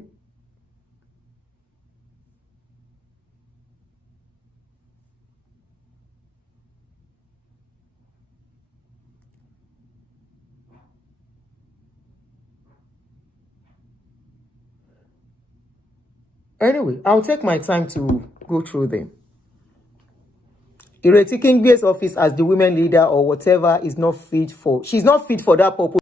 Anyway, I'll take my time to go through them. Ireti Kingbe's office as the women leader or whatever is not fit for. She's not fit for that purpose.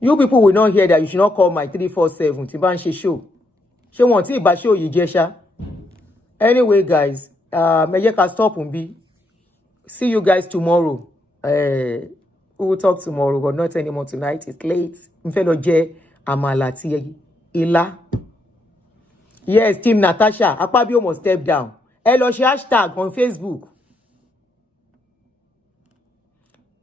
You people will not hear that you should not call my 347 Tibanshi show. She wants it, but show you Jesha. Anyway, guys, can stop Umbi. See you guys tomorrow. We will talk tomorrow, but not anymore tonight. It's late. Mfelo J Amalati Ila. Yes, Team Natasha. Akpabio must step down. Eloshi hashtag on Facebook.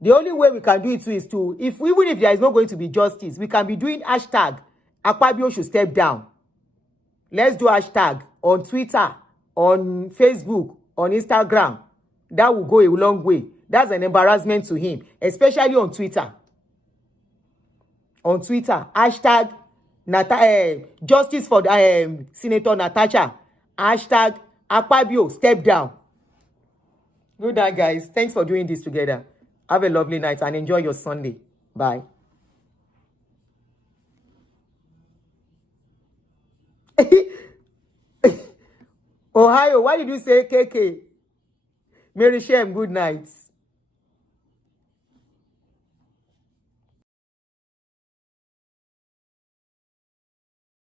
The only way we can do it is to, even if there is not going to be justice, we can be doing hashtag Akpabio should step down. Let's do hashtag on Twitter, on Facebook, on Instagram. That will go a long way. That's an embarrassment to him, especially on Twitter. On Twitter, hashtag justice for Senator Natasha. Hashtag Akpabio step down. Good night, guys. Thanks for doing this together. Have a lovely night and enjoy your Sunday. Bye. Ohio, why did you say KK? Mary Shem, good night.